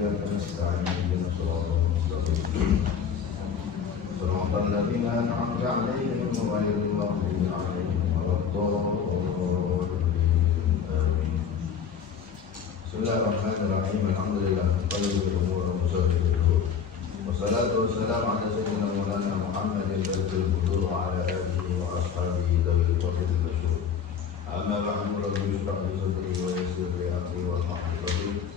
وإياك نستعين اهدنا الصراط المستقيم صراط الذين أنعمت عليهم غير المغضوب عليهم ولا الضالين. بسم الله الرحمن الرحيم. الحمد لله مقلب الأمور ومسبب الأمور، والصلاة والسلام على سيدنا مولانا محمد البلد البدور وعلى آله وأصحابه ذوي الفضل المشهور. أما بعد، ربي اشرح لي صدري ويسر لي أمري واحلل عقدة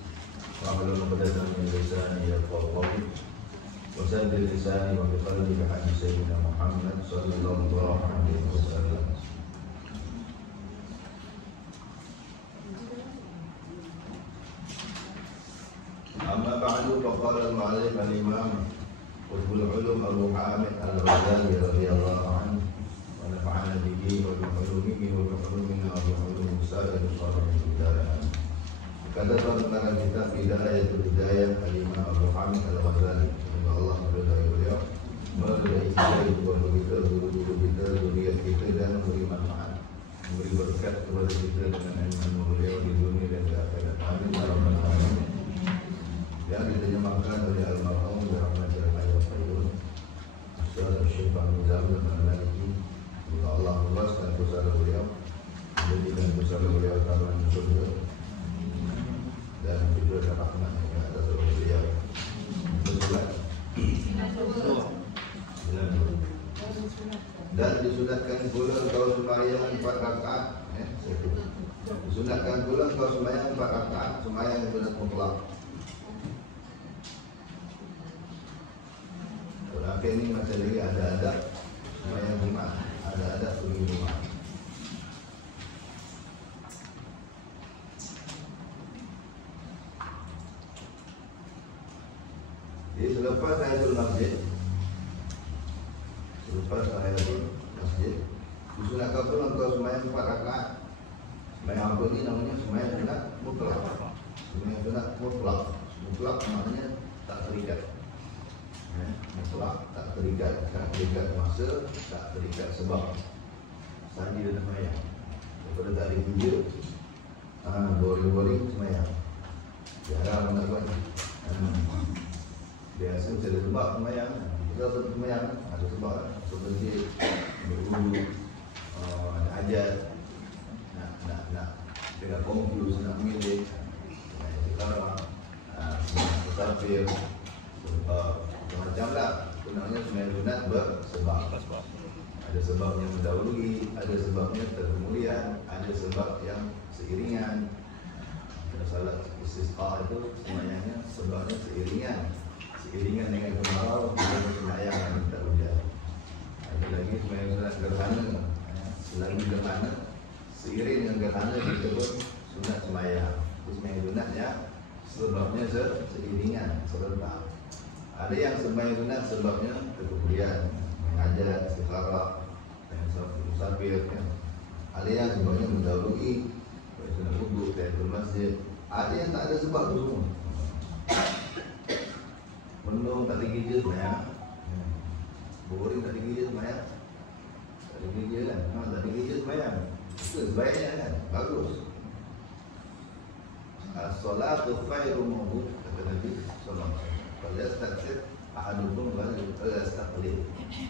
واحلل عقدة من لساني يفقهوا قولي وسدد لساني وبقلبي بحق سيدنا محمد صلى الله عليه وسلم. أما بعد، فقال المعلم الإمام قطب العلوم أبو حامد الغزالي رضي الله عنه ونفعنا به وبعلومه وبعلومنا وبعلوم سائر الصالحين في الدارين. Kata tentang kitab Hidayatul Hidayah Al-Imam Abu Hamid Al-Ghazali, semoga Allah meridai beliau, meridai kita, keluarga kita, guru-guru kita, zuriat kita, dan memberi manfaat, memberi berkat kepada kita dengan ilmu beliau di dunia dan di akhirat. Amin ya rabbal alamin. Yang diterjemahkan oleh almarhum Rahmatul Hayy Qayyum Ustaz Syekh Fahmi Zamzam Al-Maliki. Semoga Allah luaskan pusara beliau, menjadikan pusara beliau taman surga dan juga rahmat yang atas beliau. Bersolat dan disunatkan pula kau sembahyang 4 rakaat. Disunatkan pula kau sembahyang 4 rakaat, sembahyang sunat mutlak. Tetapi ini masih lagi ada adab sembahyang Jumat, ada adab pergi Jumat. Jadi selepas saya turun masjid, disunatkan pula engkau sembahyang 4 rakaat. Sembahyang apa ini namanya? Sembahyang sunat mutlak. Sembahyang sunat mutlak. Mutlak maknanya tak terikat. Mutlak tak terikat, tak terikat masa, tak terikat sebab. Sahaja dia sembahyang. Daripada tak ada kerja, boring-boring sembahyang. Jarang nak buat. Biasa mesti ada sebab sembahyang. Kita tak sembahyang, ada sebab. Seperti berguru, ada hajat, nak dekat konfus, nak memilih, sekarang musafir, macam lah. Sebenarnya sembahyang sunat bersebab. Ada sebab yang mendahului, ada sebabnya terkemudian, ada sebab yang seiringan. Pada salat istisqa itu sembahyangnya sebabnya seiringan dengan kemarau dan sembahyang yang minta hujan. Ada lagi sembahyang sunat gerhana. Selain gerhana, seiring dengan gerhana disebut sunat sembahyang. Sembahyang sunatnya sebabnya seiringan, serentak. Ada yang sembahyang sunat sebabnya kemudian mengajar, istikharah, musafir. Ada yang sebabnya mendahului, sunat wudhu, tahiyatul masjid. Ada yang tak ada sebab tu semua. Mendung tak ada kerja sembahyang, boring tak ada kerja sembahyang, tak ada kerja kan? Tak ada kerja sembahyang. Itu sebaiknya kan? Bagus. As-salatu khairum mawud, kata Nabi sallallahu alaihi wasallam. Kalau yastaghfir ahadukum wal yastaqbil.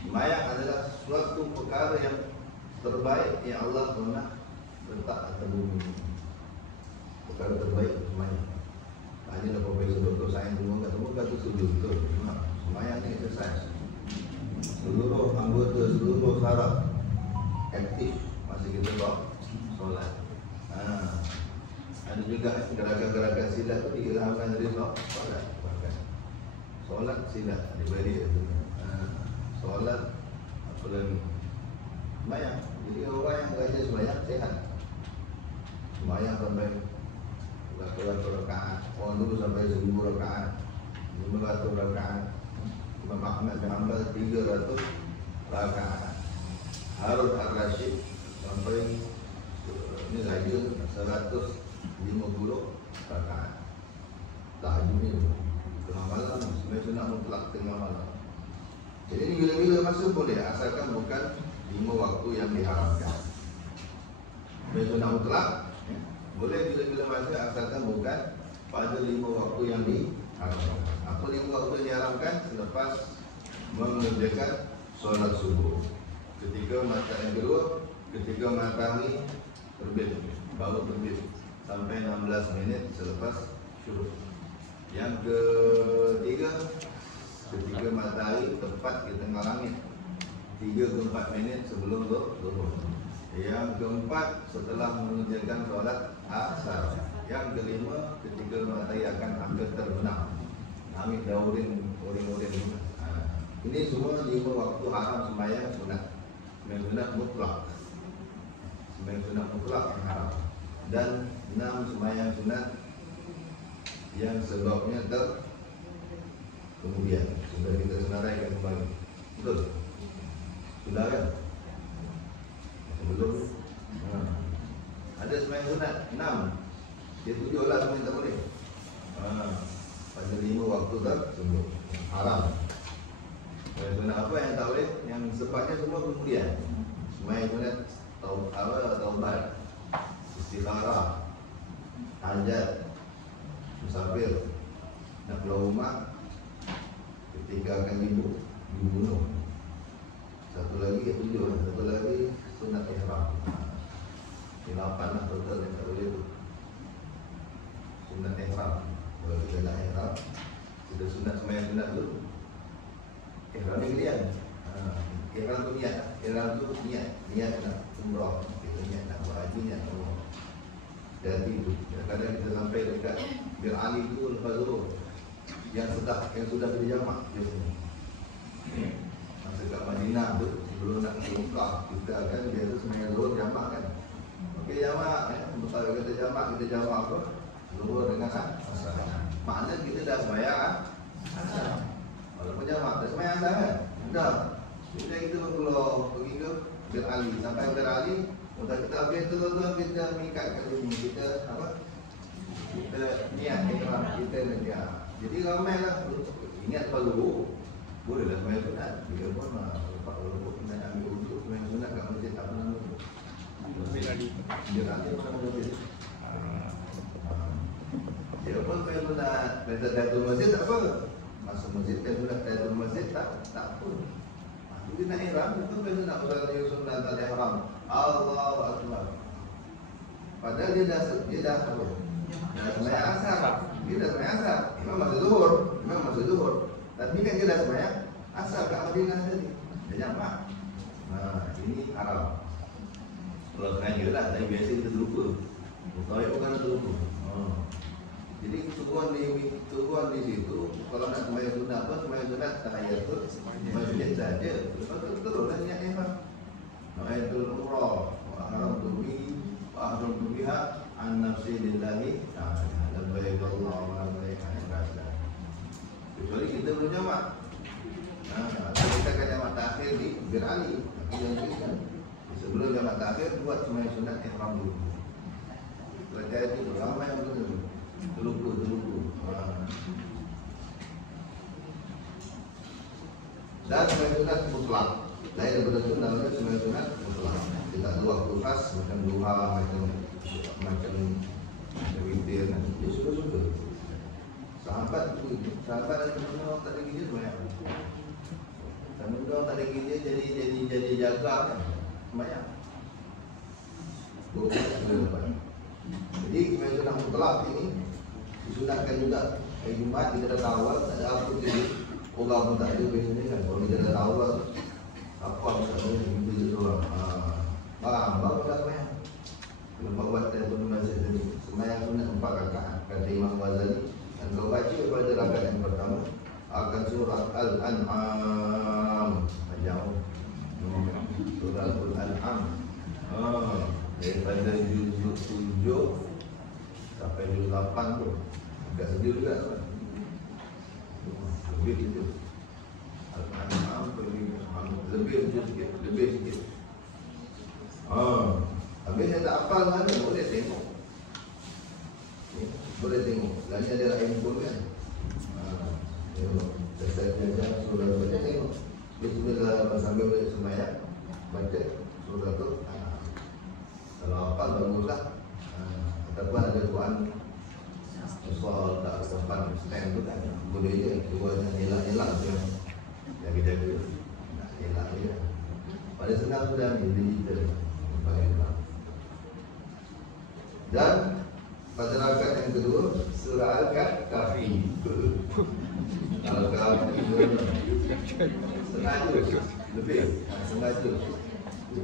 Sembahyang adalah suatu perkara yang terbaik yang Allah pernah letak atas bumi. Perkara terbaik sembahyang. Hanya profesor doktor sains semua kata setuju betul. Sembahyang ni exercise. Seluruh anggota, seluruh saraf aktif masa kita buat solat. Ada juga gerakan-gerakan silat tu diilhamkan dari solat. Solat silat diberi solat apa lagi? Sembahyang. Jadi orang yang kerja sembahyang sehat. Sembahyang sampai berapa rakaat. Orang dulu sampai 1000 rakaat, 500 rakaat. Imam Ahmad bin Hanbal 300 rakaat. Harun Ar-Rasyid sampai ini saja 150 rakaat. Tahajud ni tengah malam, sembahyang sunat mutlak tengah malam. Jadi ini bila-bila masa boleh, asalkan bukan 5 waktu yang diharamkan. Sembahyang sunat mutlak boleh bila-bila masa, asalkan bukan pada 5 waktu yang diharamkan. Apa 5 waktu yang diharamkan? Selepas mengerjakan solat subuh. Ketika yang kedua, ketika matahari terbit, baru terbit sampai 16 minit selepas syuruk. Yang ketiga, ketika matahari tepat di tengah langit 3 ke 4 minit sebelum zuhur. Yang keempat, setelah mengerjakan solat asar. Yang kelima, ketika matahari akan hampir terbenam. Ambil daurin, urin-urin. Ini semua 5 waktu haram sembahyang sunat. Sembahyang sunat mutlak. Sembahyang sunat mutlak yang haram. Dan 6 sembahyang sunat yang sebabnya kemudian sudah kita senaraikan kembali. Betul? Sudah kan? Belum? Ada sembahyang sunat 6. Dia 7 lah semua tak boleh. Pada 5 waktu tersebut haram. Sembahyang sunat apa yang tak boleh? Yang sebabnya semua kemudian. Sembahyang sunat taubat, istikharah, hajat, musafir, nak keluar rumah, ketika akan dibunuh. Satu lagi 7, satu lagi sunat ihram. 8 lah total yang tak boleh tu. Sunat ihram. Kalau kita nak ihram, kita sunat sembahyang sunat dulu. Ihram ni kalian. Ihram tu niat. Ihram tu niat nak umrah. Kita niat nak buat haji, niat nak umrah. Jadi tu, kadang kita sampai dekat Bir Ali tu lepas zuhur. Yang sudah berjamak biasanya. Masa kat Madinah tu, sebelum nak ke Mekah, kita akan biasa sembahyang zuhur jamak kan. Okey, jamak kan. Kalau kita jamak apa? Zuhur dengan asar. Maknanya kita dah sembahyang asar. Walaupun jamak, dah sembahyang dah kan? Dah. Jadi kita berkeluar pergi ke Bir Ali. Sampai Bir Ali, untuk kita habis tu kita mengikat kat sini. Kita apa? Kita niat ihram kita niat. Jadi ramai lah ingat kalau bolehlah sembahyang sunat. Bila pun lepas kalau kita nak ambil untuk sembahyang sunat kat masjid apa nama tu? Bir Ali. Bir Ali sama masjid. Dia pun sembahyang sunat. Tahiyatul masjid tak apa. Masuk masjid tahiyatul masjid tak apa. Kita nak ihram itu sembahyang sunat. Kalau dia sunat tak ada ihram. Allahu Akbar. Padahal dia dah apa? Dah sembahyang asar. Dia dah sembahyang asar. Imam masuk zuhur. Tapi kan dia dah sembahyang asar kat Madinah tadi. Dia jamak. Ini haram. Kalau sengaja lah, tapi biasa kita terlupa. Mutawif pun kan terlupa. Jadi tujuan di situ, kalau nak sembahyang sunat apa, sembahyang sunat tahiyatul masjid saja. Lepas tu teruslah niat ihram. Na'itul umrah wa ahramtu biha an nafsi lillahi ta'ala. Labbaik Allahumma labbaik. Kecuali kita belum jamak. Kita akan jamak takhir di Bir Ali. Sebelum jamak takhir, buat sembahyang sunat ihram dulu. Berkait itu ramai yang belum terlupa. Dan sembahyang sunat mutlak. Lain daripada itu namanya sembahyang sunat mutlak. Kita ada waktu khas macam duha, macam witir, dia suka. Sahabat ada orang tak ada kerja sembahyang. Sama juga orang tak ada kerja jadi jaga kan sembahyang. Jadi sembahyang sunat mutlak ini disunatkan juga hari Jumaat kita dah kawal, tak ada apa kerja. Orang pun tak ada biasanya kan. Kalau kita dah kawal, apa bisa kita je orang. Baru dah sembahyang. Lepas buat tahiyatul masjid tadi, sembahyang sunat 4 rakaat. Kata Imam Ghazali, dan kau baca pada rakaat yang pertama akan surat Al-An'am. Jauh. Surah Al-An'am. Daripada juzuk 7 sampai juzuk 8 tu. Agak sedih juga kan. Lebih itu. Al-An'am lebih sikit. Habis saya tak hafal mana, boleh tengok. Lagi ada handphone kan. Tengok. Saya belajar surah tu, baca tengok. Bismillah sambil boleh sembahyang, baca surah tu. Kalau hafal baguslah. Ataupun ada Quran soal tak sempat stand tu kan boleh je cuba elak-elak je jaga-jaga nak elak je pada senang sudah ni digital paling senang. Dan pada rakaat yang kedua surah Al-Kahfi. Al-Kahfi setengah juz lebih, setengah juz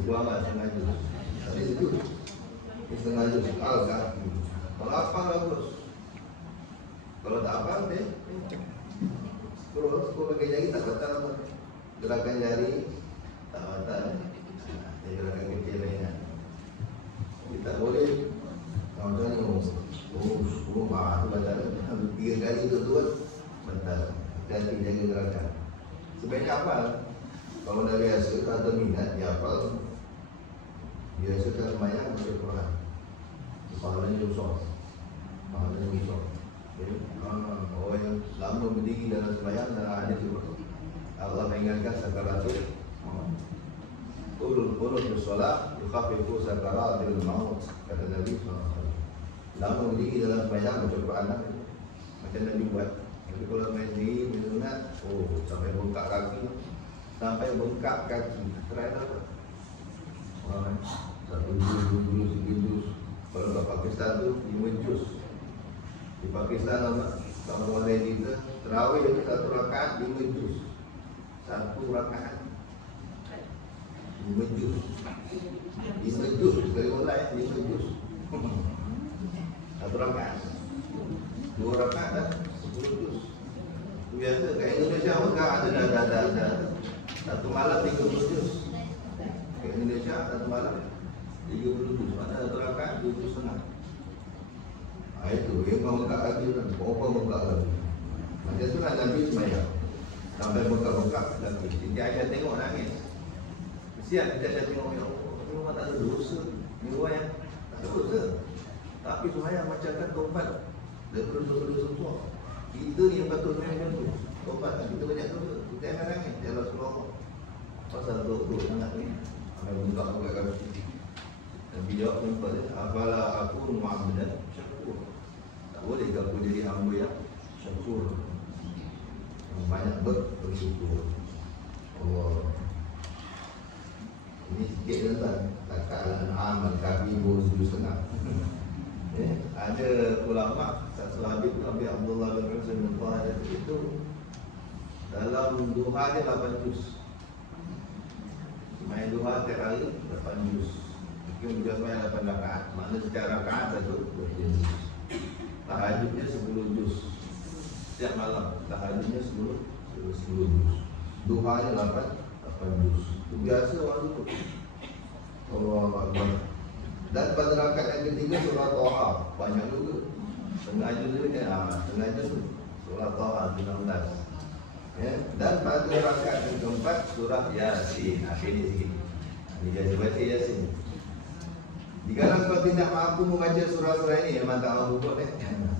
buangan setengah juz tapi itu setengah juz Al-Kahfi. Kalau apa bagus, kalau tak apa deh terus pakai jari tak batal, gerakan jari tak batal, gerakan kecil lainnya kita boleh contohnya tu batal 3 kali tu batal. Hati-hati jaga gerakan. Sebaiknya hafal. Kalau dah biasa, kalau terminat, dia hafal. Biasakan semayang baca Quran. Pahalanya besar. Pahalanya besar. Jadi, orang yang lama berdiri dalam semayang dalam hadis itu, Allah mengingatkan sakaratul maut. Ulul bersolat, yukhafifu sakaratul maut. Kata Nabi SAW. Lama berdiri dalam semayang baca Quran, macam Nabi buat. Tapi kalau main sendiri, minat, sampai bengkak kaki. Sampai bengkak kaki. Try apa? Satu juz, 3 juz. Kalau kat Pakistan tu, 5 juz. Di Pakistan, kalau orang kita, terawih itu 1 rakaat, 5 juz. 1 rakaat 5 juz. 5 juz, sekali mulai 5 juz. 1 rakaat 2 rakaat dan 10 juz. Biasa kat Indonesia maka ada satu malam 30 juz. Kat Indonesia satu malam 30 juz. Mana satu rakaat 2 juz setengah. Itu yang kau bengkak lagi kan. Berapa bengkak lagi. Macam tu lah Nabi semayang sampai bengkak-bengkak lagi. Siti Aisyah tengok nangis. Kesian Siti Aisyah tengok, ya Allah, ni rumah tak ada dosa. Ni rumah yang tak ada dosa. Tapi semayang macam kan tobat daripada dosa-dosa semua. Kita ni yang patut macam tu. Tobat kita banyak dosa. Kita yang nangis. Ya Rasulullah, pasal dosa sangat ni. Akan bengkak-bengkak kami. Nabi jawab simple dia, afala aku mu'abdan syakur. Tak boleh aku jadi hamba yang syakur, yang banyak bersyukur. Allah. Ini sikit tentang takalan amal kami bozdu setengah. Ada ulama satu Habib Nabi Abdullah bin Husain bin Tahir itu dalam duha dia 8 juz. Main duha tiap hari 8 juz. Mungkin dia main 8 rakaat. Maknanya setiap rakaat satu 20 juz. Tahajudnya 10 juz. Setiap malam tahajudnya 10 juz. Duhanya 8 juz. Itu biasa orang itu. Allahu Akbar. Dan pada rakaat yang ketiga surah Taha banyak juga. Setengah juz ni setengah juz surah Taha 16. Ya, dan pada rakaat yang keempat surah Yasin. Akhir ni sikit. Ini jadi baca Yasin. Jika kau tidak mampu membaca surah-surah ini, memang tak mampu buat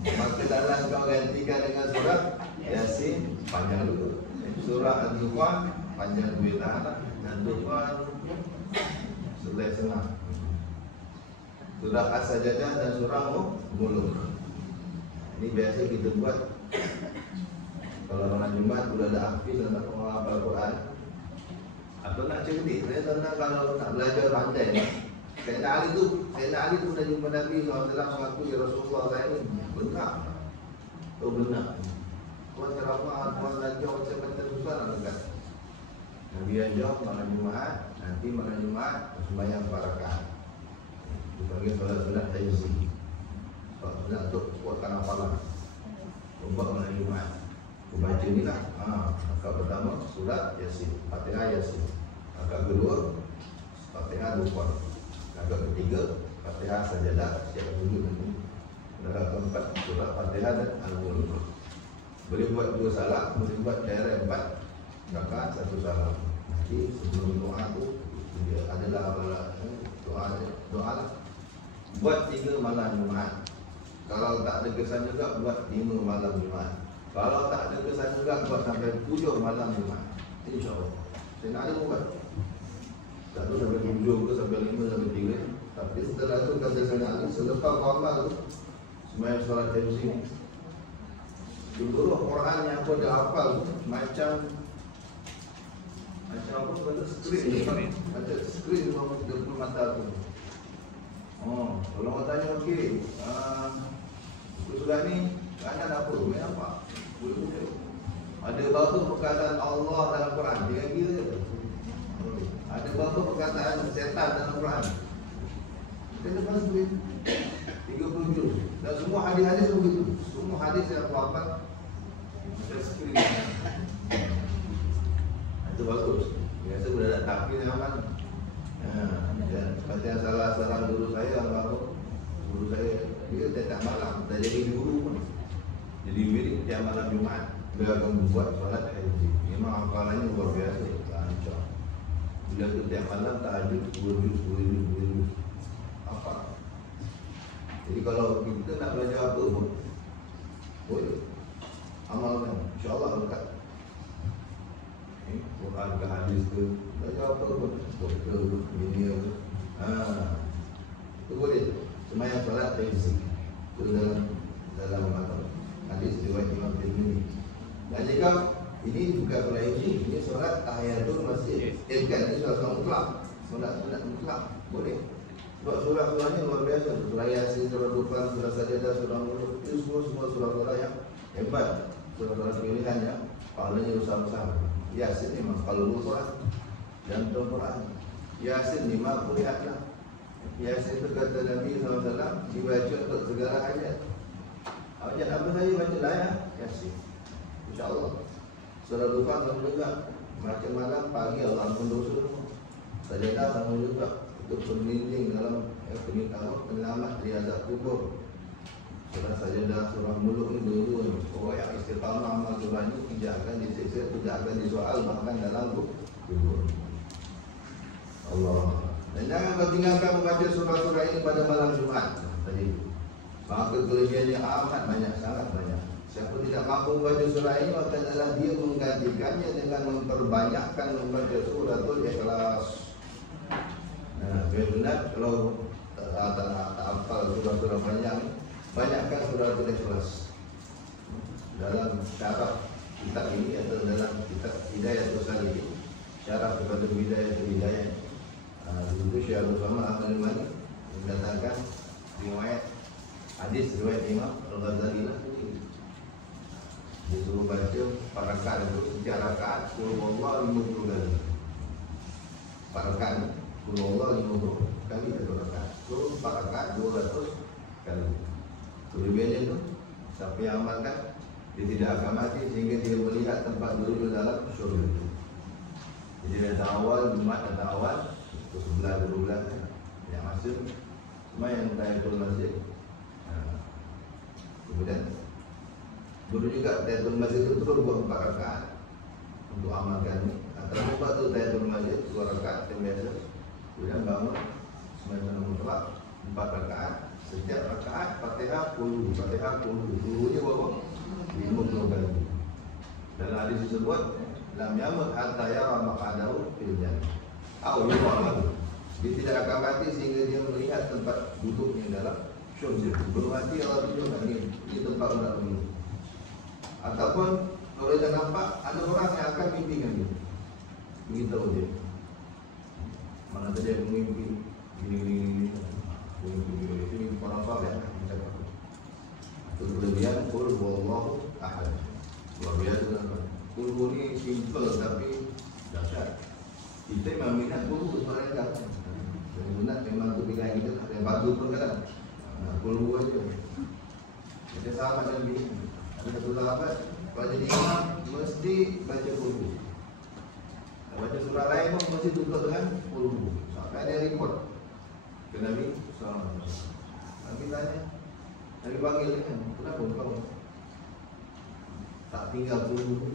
maka dalam kau gantikan dengan surah Yasin panjang dulu. Surah Al-Dukhan panjang 2 tahap. Al-Dukhan selesai senang. Surah As-Sajdah dan surah Mulk. Ini biasa kita buat kalau malam Jumat sudah ada hafiz dan orang hafal Quran. Apa nak cerita? Saya tentang kalau nak belajar pandai. Sayyidina Ali tu dah jumpa Nabi SAW mengaku, ya Rasulullah, saya ni benar. Oh benar. Tuan ceramah, tuan ajar macam-macam susah nak dekat. Nabi ajar malam Jumat, nanti malam Jumat sembahyang 4 rakaat. Dipanggil solat-solat Hizbi. Solat untuk kuatkan hafalan. Buat malam Jumat. Membaca ni lah. Rakaat pertama surat Yasin, Fatihah Yasin. Rakaat kedua Fatihah Dukhan. Rakaat ketiga Fatihah Sajdah, siap dulu nanti. Rakaat keempat surah Fatihah dan Al-Mulk. Boleh buat 2 salam, boleh buat daerah 4 rakaat 1 salam. Nanti sebelum doa tu dia adalah doa lah. Buat 3 malam Jumat. Kalau tak ada kesan juga buat 5 malam Jumat. Kalau tak ada kesan juga buat sampai 7 malam Jumat. InsyaAllah. Saya nak ada buat. Tak tahu sampai 7 ke sampai 5 sampai 3. Tapi setelah tu kata saya nak ada, selepas khabar tu sembahyang solat temsi. Dulu Quran yang aku dah hafal macam apa kata skrin, macam skrin 20 mata tu. Oh, kalau mau tanya okey, surat ni kanan apa? Main apa? Boleh. Ada berapa perkataan Allah dalam Quran? Dia kira je. Ada berapa perkataan setan dalam Quran? Kita lepas skrin 30 juz. Dan semua hadis-hadis begitu. Semua hadis yang aku hafal macam skrin. Itu bagus. Biasa sudah ada takbir yang kan. Seperti yang salah seorang guru saya, guru saya, dia tiap malam, dah jadi guru pun. Jadi wirid tiap malam Jumaat, dia akan membuat solat tahajud. Memang hafalannya luar biasa, lancar. Bila tu tiap malam tahajud 10 juz. Apa? Jadi kalau kita nak belajar apa pun, boleh amalkan, insyaAllah dekat. Quran ke hadis ke, belajar apa pun, doktor, engineer, itu boleh. Sembahyang solat temsi itu dalam hadis riwayat Imam Tirmidzi. Dan jika ini juga boleh ini solat tahiyatul masjid. Bukan ini solat mutlak, solat mutlak boleh. Sebab surah-surahnya luar biasa. Surah Yasin, surah Dukhan, surah Sajadah, surah Mulk, itu semua surah-surah yang hebat. Surah-surah pilihannya, pahalanya besar-besar. Yasin memang kalau Quran jantung Quran. Yasin 50 ayat lah. Yasin itu kata Nabi SAW dibaca untuk segala hajat. Hajat apa saja baca lah ya Yasin, InsyaAllah. Surah Dukhan sama juga. Macam malam pagi Allah ampun dosa. Sajadah sama juga. Untuk berlindung dalam penyelamat dari azab kubur. Surah Sajadah, surah Mulk ni dua-dua ni. Orang yang istiqamah amal surah ni tidak akan disiksa, tidak akan disoal bahkan dalam kubur. Allah. Dan jangan kau tinggalkan membaca surah-surah ini pada malam Jumaat tadi. Maka kelebihannya amat banyak, sangat banyak. Siapa tidak mampu membaca surah ini, maka adalah dia menggantikannya dengan memperbanyakkan membaca suratul Ikhlas. Benar kalau tak hafal surah-surah panjang, banyakkan suratul Ikhlas. Dalam syarah kitab ini atau dalam kitab Hidayatul Salihin, syarah kepada Hidayatul Hidayah, itu Syarah Usama Ahmad Al-Mani mendatangkan riwayat hadis riwayat Imam Al-Ghazali lah. Dia suruh baca 4 rakaat itu setiap rakaat suruh Allah 50 kali. 4 rakaat suruh Allah 50 kali satu rakaat. Suruh 4 rakaat 200 kali. Kelebihannya itu siapa yang amalkan dia tidak akan mati sehingga dia melihat tempat duduk dalam syurga itu. Jadi ada awal Jumaat, ada awal sebelah 12 yang masuk semua yang tahiyatul masjid. Kemudian guru juga tahiyatul masjid itu terus buat 4 rakaat untuk amalkan ini. Antara buat tu tahiyatul masjid 2 rakaat yang biasa. Kemudian bangun semacam mutlak 4 rakaat. Setiap rakaat Fatihah 10, Fatihah 10. Dulunya berapa? 50 kali. Dalam hadis disebut lam yamut hatta yara maq'adahu fil jannah. Dia tidak akan mati sehingga dia melihat tempat duduknya dalam syurga. Belum mati Allah tunjukkan ini tempat nak duduk. Ataupun kalau dia nampak ada orang yang akan mimpikan dia, beritahu dia. Mana tadi dia mimpi gini. Ini para sahabat yang itu kelebihan qul huwallahu ahad. Luar biasa kan. Qul ni simple tapi dahsyat. Kita memang minat qul mereka. Minat memang tu pilihan kita ada batu pun kan. Qul aja. Kita sahabat Nabi. Ada satu sahabat kalau jadi imam mesti baca qul. Baca surah lain pun mesti tutup dengan qul. Sampai dia report ke Nabi SAW. Nabi tanya, Nabi panggil dia, kenapa kau tak tinggal dulu?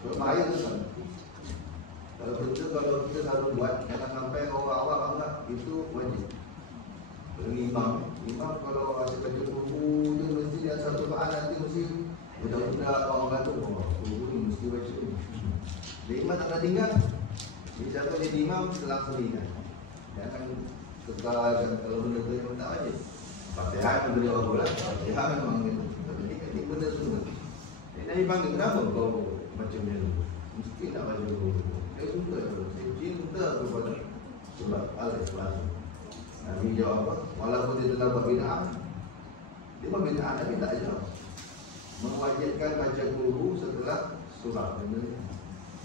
Berbahaya tu kan? Kalau kita selalu buat, jangan sampai orang awak anggap itu wajib. Imam kalau masih baca buku, dia mesti dia satu bahan nanti mesti budak-budak orang kata, buku ni mesti baca. Dia imam tak nak tinggal. Siapa jadi imam, selang sendiri kan? Jangan kekalkan kalau benda tu yang tak wajib. Fatihah beri orang Fatihah memang gitu. Ini benda sunnah. Nabi panggil kenapa kau macam ni? Mesti nak baca dulu. Dia suka, dia cinta kepada surat Al-Ikhlas. Nabi jawab apa? Walaupun dia telah berbid'ah, dia berbid'ah Nabi tak jawab. Mewajibkan baca dulu setelah surat.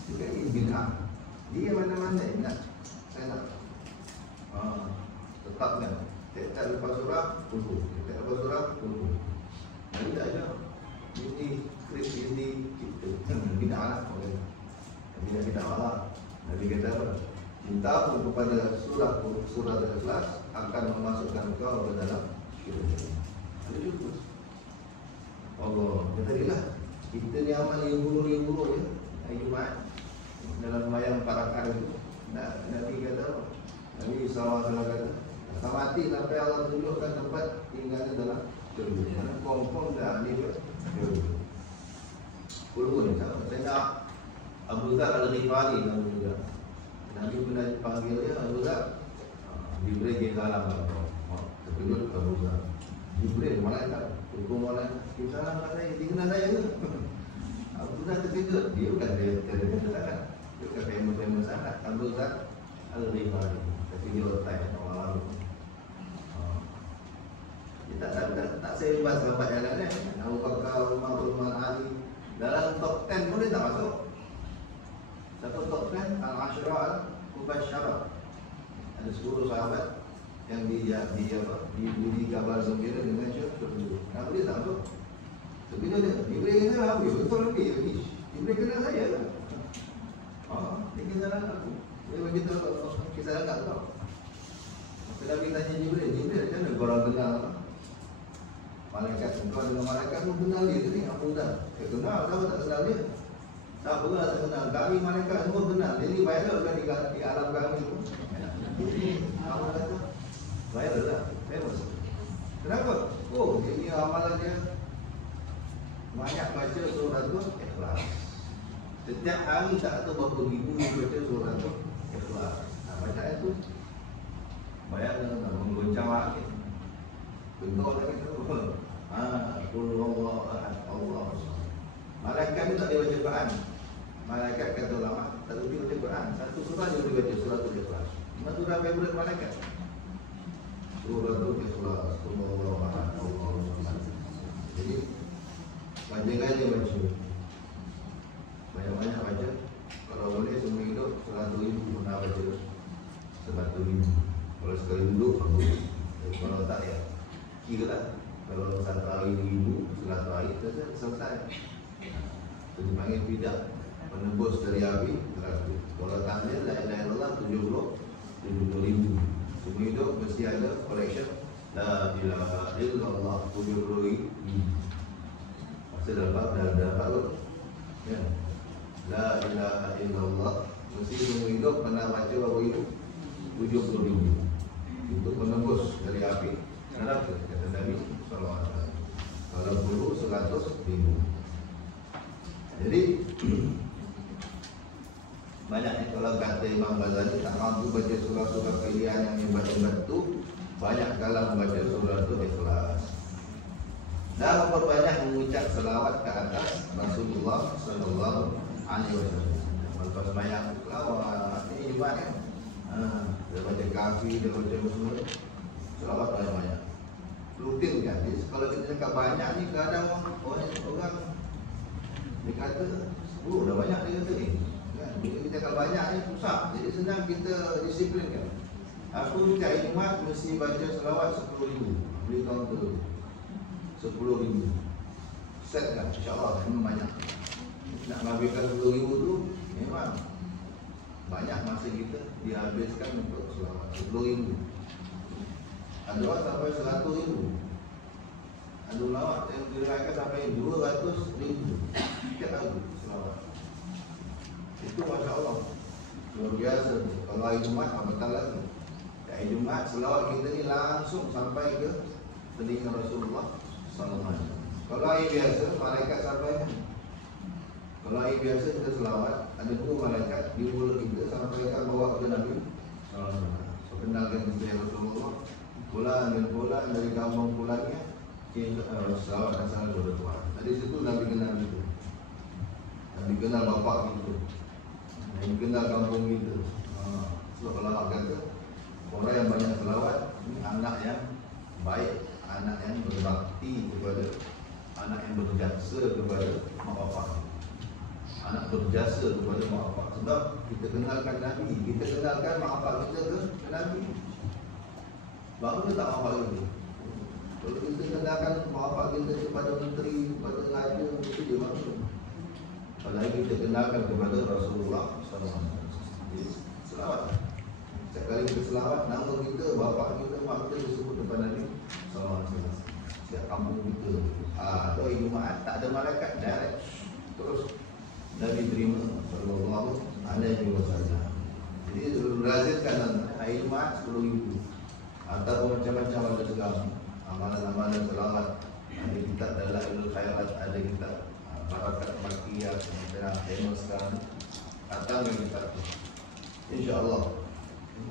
Juga ini bid'ah. Dia mana-mana nak saya nak tetapkan. Tak lepas surah, dulu. Tak lepas surah, dulu. Nabi tak jawab. Ini krip ini kita bid'ah lah. Nabi dah bid'ah lah. Nabi kata apa? Cintamu kepada surah Al-Ikhlas akan memasukkan kau ke dalam syurga. Ada juga. Allah kata dia lah. Kita ni amal yang buru-buru je. Hari Jumaat dalam sembahyang 4 rakaat itu. Nabi kata apa? Nabi SAW kata tak mati sampai Allah tunjukkan tempat tinggalnya dalam syurga. Kerana confirm dah ni dia. Puluh ni saya nak Abu Dhar Al-Ghifari nama juga. Nabi pernah panggil dia Abu Dhar. Jibril dia salam terkejut Abu Dhar. Jibril malaikat, hukum malaikat. Dia salam kat saya, dia kenal saya ke? Abu Dhar terkejut. Dia bukan dia terkejut sangat. Dia bukan famous sangat. Abu Dhar Al-Ghifari. Tapi dia otak orang lalu. Tak saya bahas sahabat yang lain. Abu Bakar, Umar, Uthman, Ali. Dalam top 10 pun dia tak masuk. Satu top 10 Al-Ashra Al-Mubasyarah. Ada 10 sahabat yang diberi kabar gembira dengan syurga. Kenapa dia tak masuk? Tapi dia Jibril kenal aku. Betul lagi. Jibril kenal saya lah. Dia kenal aku. Dia begitu kisah dekat tau. Maka Nabi tanya Jibril, macam mana korang kenal malaikat? Kau dengan malaikat pun kenal dia ni, apa dah? Dia kenal, tahu tak kenal dia? Tak pernah tak kenal. Kami malaikat semua kenal. Dia ni viral kan di alam kami tu. Ini apa kata? Viral lah, famous. Kenapa? Oh, dia ni amalan dia banyak baca surah tu Ikhlas. Setiap hari tak tahu berapa ribu baca surah tu Ikhlas. Baca itu bayangkan menggoncang langit. Bentuk lagi tu. Qul huwallahu ahad, Allahu samad. Malaikat ni tak boleh baca Quran. Malaikat kata ulama tak boleh baca Quran. Satu surah dia boleh baca surah Al-Ikhlas. Mana surah favorite malaikat? Surah Al-Ikhlas. Qul huwallahu ahad, Allahu samad. Jadi panjang-panjang baca. Banyak-banyak baca. Kalau boleh semua hidup 100,000 pernah baca 100,000. Kalau sekali duduk bagus. Kalau tak ya kira lah. Kalau satu hari 1,000, 100 hari selesai. Itu dipanggil fidah, penembus dari api neraka. Kalau tanda la ilaha illallah 70,000. Semua hidup mesti ada collection la ilaha illallah 70,000. Masa dapat ya. La ilaha illallah mesti semua hidup pernah baca berapa ribu? 70,000. Itu penembus dari api neraka, kata Nabi SAW. Kalau perlu 100,000. Jadi banyaknya kalau kata Imam Ghazali tak mampu baca surah-surah pilihan yang hebat-hebat itu, banyak kalah membaca surah itu Ikhlas. Dan memperbanyak mengucap selawat ke atas Rasulullah Sallallahu Alaihi Wasallam. Lepas sembahyang selawat ini juga kan. Dia baca kafi, dia baca semua selawat banyak-banyak. Rutin kan? Jadi kalau kita cakap banyak ni kadang orang dia kata, oh dah banyak dia kata ni kan? Bila kita cakap banyak ni susah. Jadi senang kita disiplinkan. Aku setiap Jumaat mesti baca selawat 10,000. Beri counter 10,000. Set kan? InsyaAllah memang banyak. Nak menghabiskan 10,000 tu memang banyak masa kita dihabiskan untuk selawat 10,000. Ada orang sampai 100,000. Ada ulama yang diriwayatkan sampai 200,000 setiap hari selawat. Itu Masya Allah luar biasa. Kalau hari Jumaat apatah lagi. Hari Jumaat selawat kita ni langsung sampai ke telinga Rasulullah SAW. Kalau hari biasa malaikat sampai. Kalau hari biasa kita selawat, ada 2 malaikat di mulut kita sampaikan bawa ke Nabi SAW. So kenalkan kita Rasulullah. Fulan bin Fulan dari kampung Fulannya selawat dan salam kepada Tuhan. Dari situ Nabi kenal itu. Nabi kenal bapak gitu. Nabi kenal kampung gitu. Sebab ulama kata orang yang banyak selawat ini anak yang baik, anak yang berbakti kepada, anak yang berjasa kepada mak bapak, anak berjasa kepada mak bapak. Sebab kita kenalkan Nabi, kita kenalkan mak bapak kita ke Nabi. Baru tak mak bapak kita. Kalau kita kenalkan mak bapak kita kepada menteri, kepada raja, itu dia maksud. Apalagi kita kenalkan kepada Rasulullah SAW. Jadi selawat. Setiap kali kita selawat, nama kita, bapak kita, mak kita disebut depan Nabi SAW. Setiap kampung kita. Atau Jumaat tak ada malaikat, direct. Terus Nabi terima Sallallahu Alaihi Wasallam. Jadi lazimkan hari Jumaat 10,000. Atau macam-macam ada segala amalan-amalan selawat. Ada kitab Dalailul Khairat, ada kitab Barakat Makiyah yang famous sekarang. Datang ke kitab itu. InsyaAllah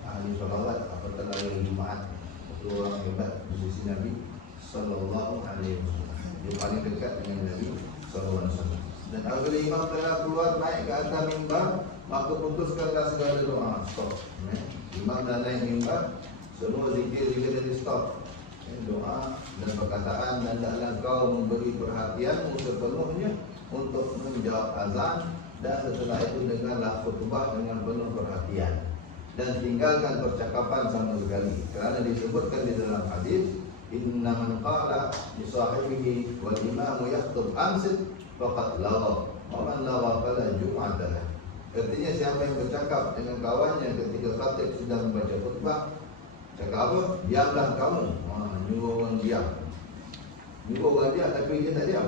ahli salawat apatah hari Jumaat itu orang hebat di sisi Nabi Sallallahu Alaihi Wasallam. Dia paling dekat dengan Nabi Sallallahu Alaihi Wasallam. Dan apabila imam telah keluar naik ke atas mimbar, maka putuskanlah segala doa. Stop. Imam dah naik mimbar, semua zikir-zikir di stop. Doa dan perkataan, dan hendaklah kau memberi perhatianmu sepenuhnya untuk menjawab azan, dan setelah itu dengarlah khutbah dengan penuh perhatian dan tinggalkan percakapan sama sekali, kerana disebutkan di dalam hadis, inna man qala li sahibihi wal imamu yakhutub amsit faqad lagha wa man lagha fala jum'ata lah. Artinya siapa yang bercakap dengan kawannya ketika khatib sedang membaca khutbah, cakap apa? Diamlah kamu. Nyuruh orang diam. Nyuruh orang diam tapi dia tak diam.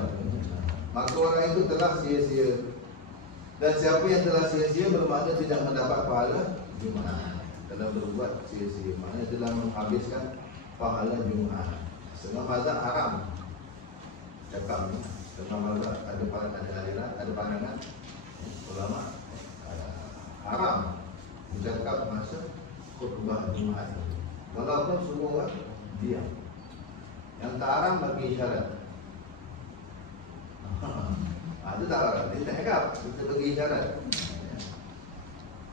Maka orang itu telah sia-sia. Dan siapa yang telah sia-sia bermakna tidak mendapat pahala Jumaat. Telah berbuat sia-sia, maknanya telah menghabiskan pahala Jumaat. Setengah mazhab haram cakap ni. Setengah mazhab ada aliran, ada pandangan ulama haram bercakap masa khutbah Jumaat. Walaupun semua orang diam. Yang tak haram bagi isyarat. Itu tak haram, dia tak cakap, kita bagi isyarat.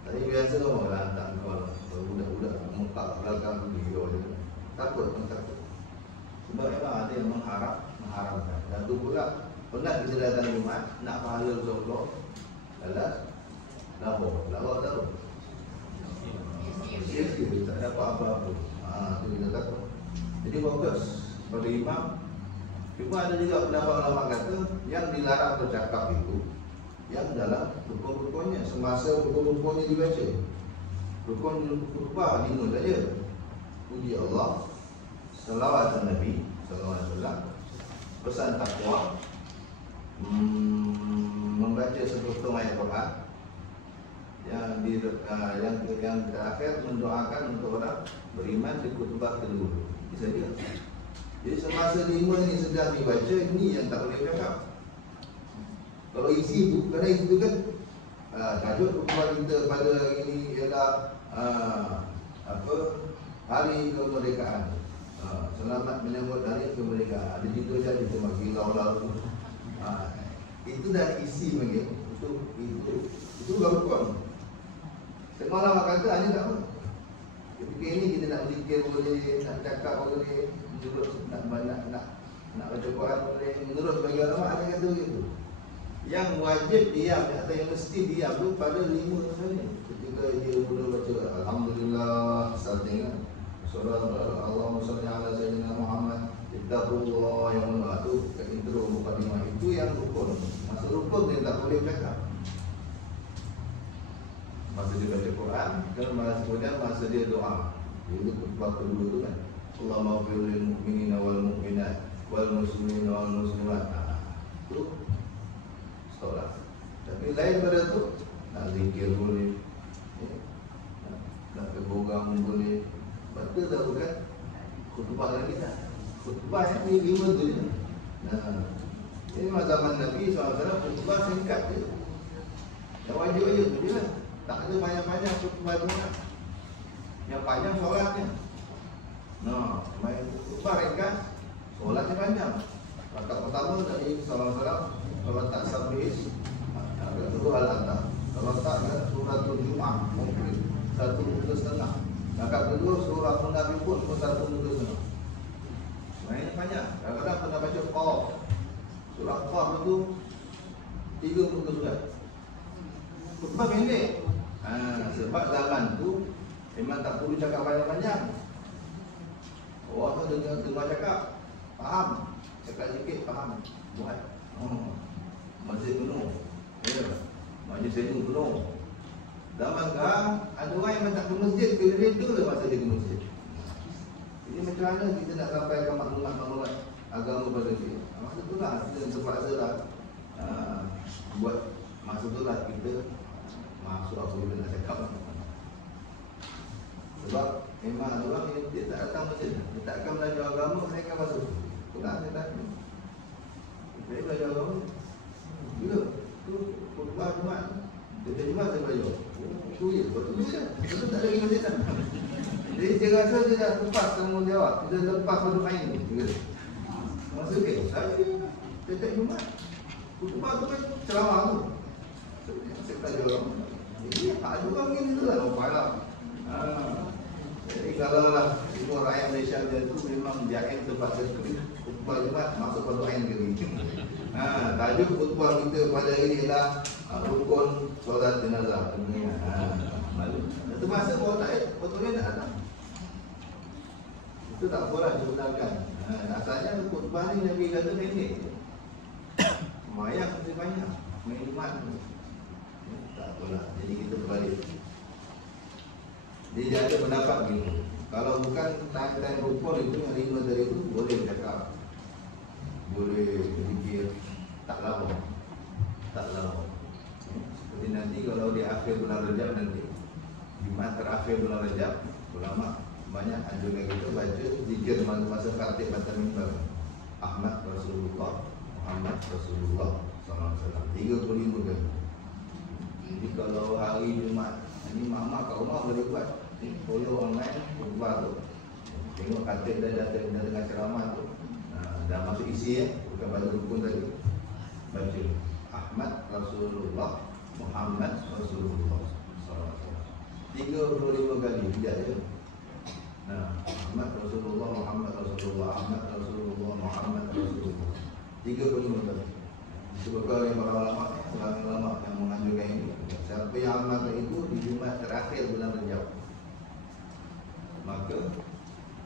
Tadi biasa orang lantak kau budak-budak muka belakang video je. Takut, takut. Sebab memang ada yang mengharamkan. Dan tu pula pernah kita datang Jumaat nak pahala Rasulullah. Dalam labor tahu. Sia-sia, tak dapat apa-apa. Itu kita takut. Jadi fokus pada imam. Cuma ada juga pendapat ulama kata yang dilarang bercakap itu yang dalam rukun-rukunnya, semasa rukun-rukunnya dibaca. Rukun khutbah 5 saja. Puji Allah, salawat Nabi sallallahu alaihi wasallam, pesan takwa, membaca sepotong ayat Quran, yang terakhir mendoakan untuk orang beriman di khutbah kedua. Bisa dia. Jadi semasa 5 ni sedang dibaca, ini yang tak boleh cakap. Kalau isi itu, kerana isi itu kan tajuk khutbah kita pada hari ini ialah hari kemerdekaan. Selamat menyambut hari kemerdekaan. Ada cerita jadi cuma gilau-lau. Itu dah isi bagi itu bukan rukun. Semua ulama kata hanya tak apa. Ketika ini kita nak zikir boleh, nak cakap boleh, nak baca Quran boleh. Menurut bagi ulama ada kata begitu. Yang wajib diam atau yang mesti diam tu pada 5 saja. Ketika dia mula baca alhamdulillah starting surah Allahumma shalli ala sayyidina Muhammad ittaqullah yang mana tu intro mukadimah itu yang rukun. Masa rukun dia tak boleh cakap. Masa dia baca Quran, kemudian masa dia doa. Itu khutbah kedua tu kan. Allahumma ighfir lil mu'minina wal mu'minat wal muslimina wal muslimat. Itu solat. Tapi lain pada tu nak zikir boleh, nak berbohong boleh. Betul tak bukan? Khutbah lagi tak? Khutbah yang ni 5 tu je. Ini zaman Nabi SAW khutbah singkat je. Yang wajib aja tu je lah. Tak ada banyak-banyak khutbah Jumaat. Yang panjang solatnya. Nah, main khutbah ringkas, solatnya panjang. Rakaat pertama dari salam-salam, kalau tak habis, rakaat kedua al-Atah. Kalau tak kan suratul Jumaah komplit 1.5. Rakaat kedua surah Munafiqun pun 1.5. Mainnya panjang. Kadang-kadang pernah baca Qaf. Surah Qaf itu 3 muka surat. Khutbah pendek. Sebab zaman tu memang tak perlu cakap panjang-panjang. Orang tu dengar cakap, faham. Cakap sikit, faham. Buat. Masjid penuh. Ya. Majlis itu penuh. Zaman sekarang, ada orang yang tak ke masjid, kereta lah masa dia ke masjid. Jadi macam mana kita nak sampaikan maklumat-maklumat agama pada dia? Masa tu lah, kita terpaksa lah buat masa tu lah kita masuk apa bila nak cakap. Sebab memang ada orang yang dia tak datang masjid, dia tak akan belajar agama, saya akan masuk. Kurang saya tak. Saya belajar agama. Bila? Tu khutbah Jumaat. Kita Jumaat saya belajar. Tu je, betul je. Betul tak ada lagi masjid tak? Jadi dia rasa dia dah lepas tanggungjawab. Dia lepas pada main ni. Maksudnya, saya tak Jumaat. Khutbah tu kan ceramah tu. Saya belajar agama. Jadi ada orang ni tu lah. Nampak. Jadi kalau lah semua rakyat Malaysia dia tu memang jahil terpaksa khutbah Jumaat masuk pada ain kering. Tajuk khutbah kita pada ini ialah rukun solat jenazah. Itu masa orang tak betulnya tak datang. Itu tak boleh dibenarkan. Asalnya khutbah ni Nabi kata pendek. Semayang mesti banyak. Main Jumaat tak boleh. Jadi kita berbalik. Dia ada pendapat begini. Kalau bukan time-time rukun itu yang 5 dari itu boleh cakap, boleh berfikir, tak lama. Seperti nanti kalau di akhir bulan Rajab nanti, Jumaat terakhir bulan Rajab, ulama banyak anjurkan kita baca zikir masa khatib baca mimbar. Ahmad Rasulullah, Muhammad Rasulullah SAW 35 kali. Jadi kalau hari Jumaat ini mak-mak kat rumah boleh buat. Follow online khutbah tu. Tengok khatib dah datang dengan ceramah tu. Dah masuk isi bukan pada rukun tadi. Baca Ahmad Rasulullah, Muhammad Rasulullah SAW 35 kali dia je. Ahmad Rasulullah, Muhammad Rasulullah, Ahmad Rasulullah, Muhammad Rasulullah 35 kali. Sebab yang ulama yang menganjurkan ini, siapa yang amalkan itu di Jumaat terakhir bulan Rajab, maka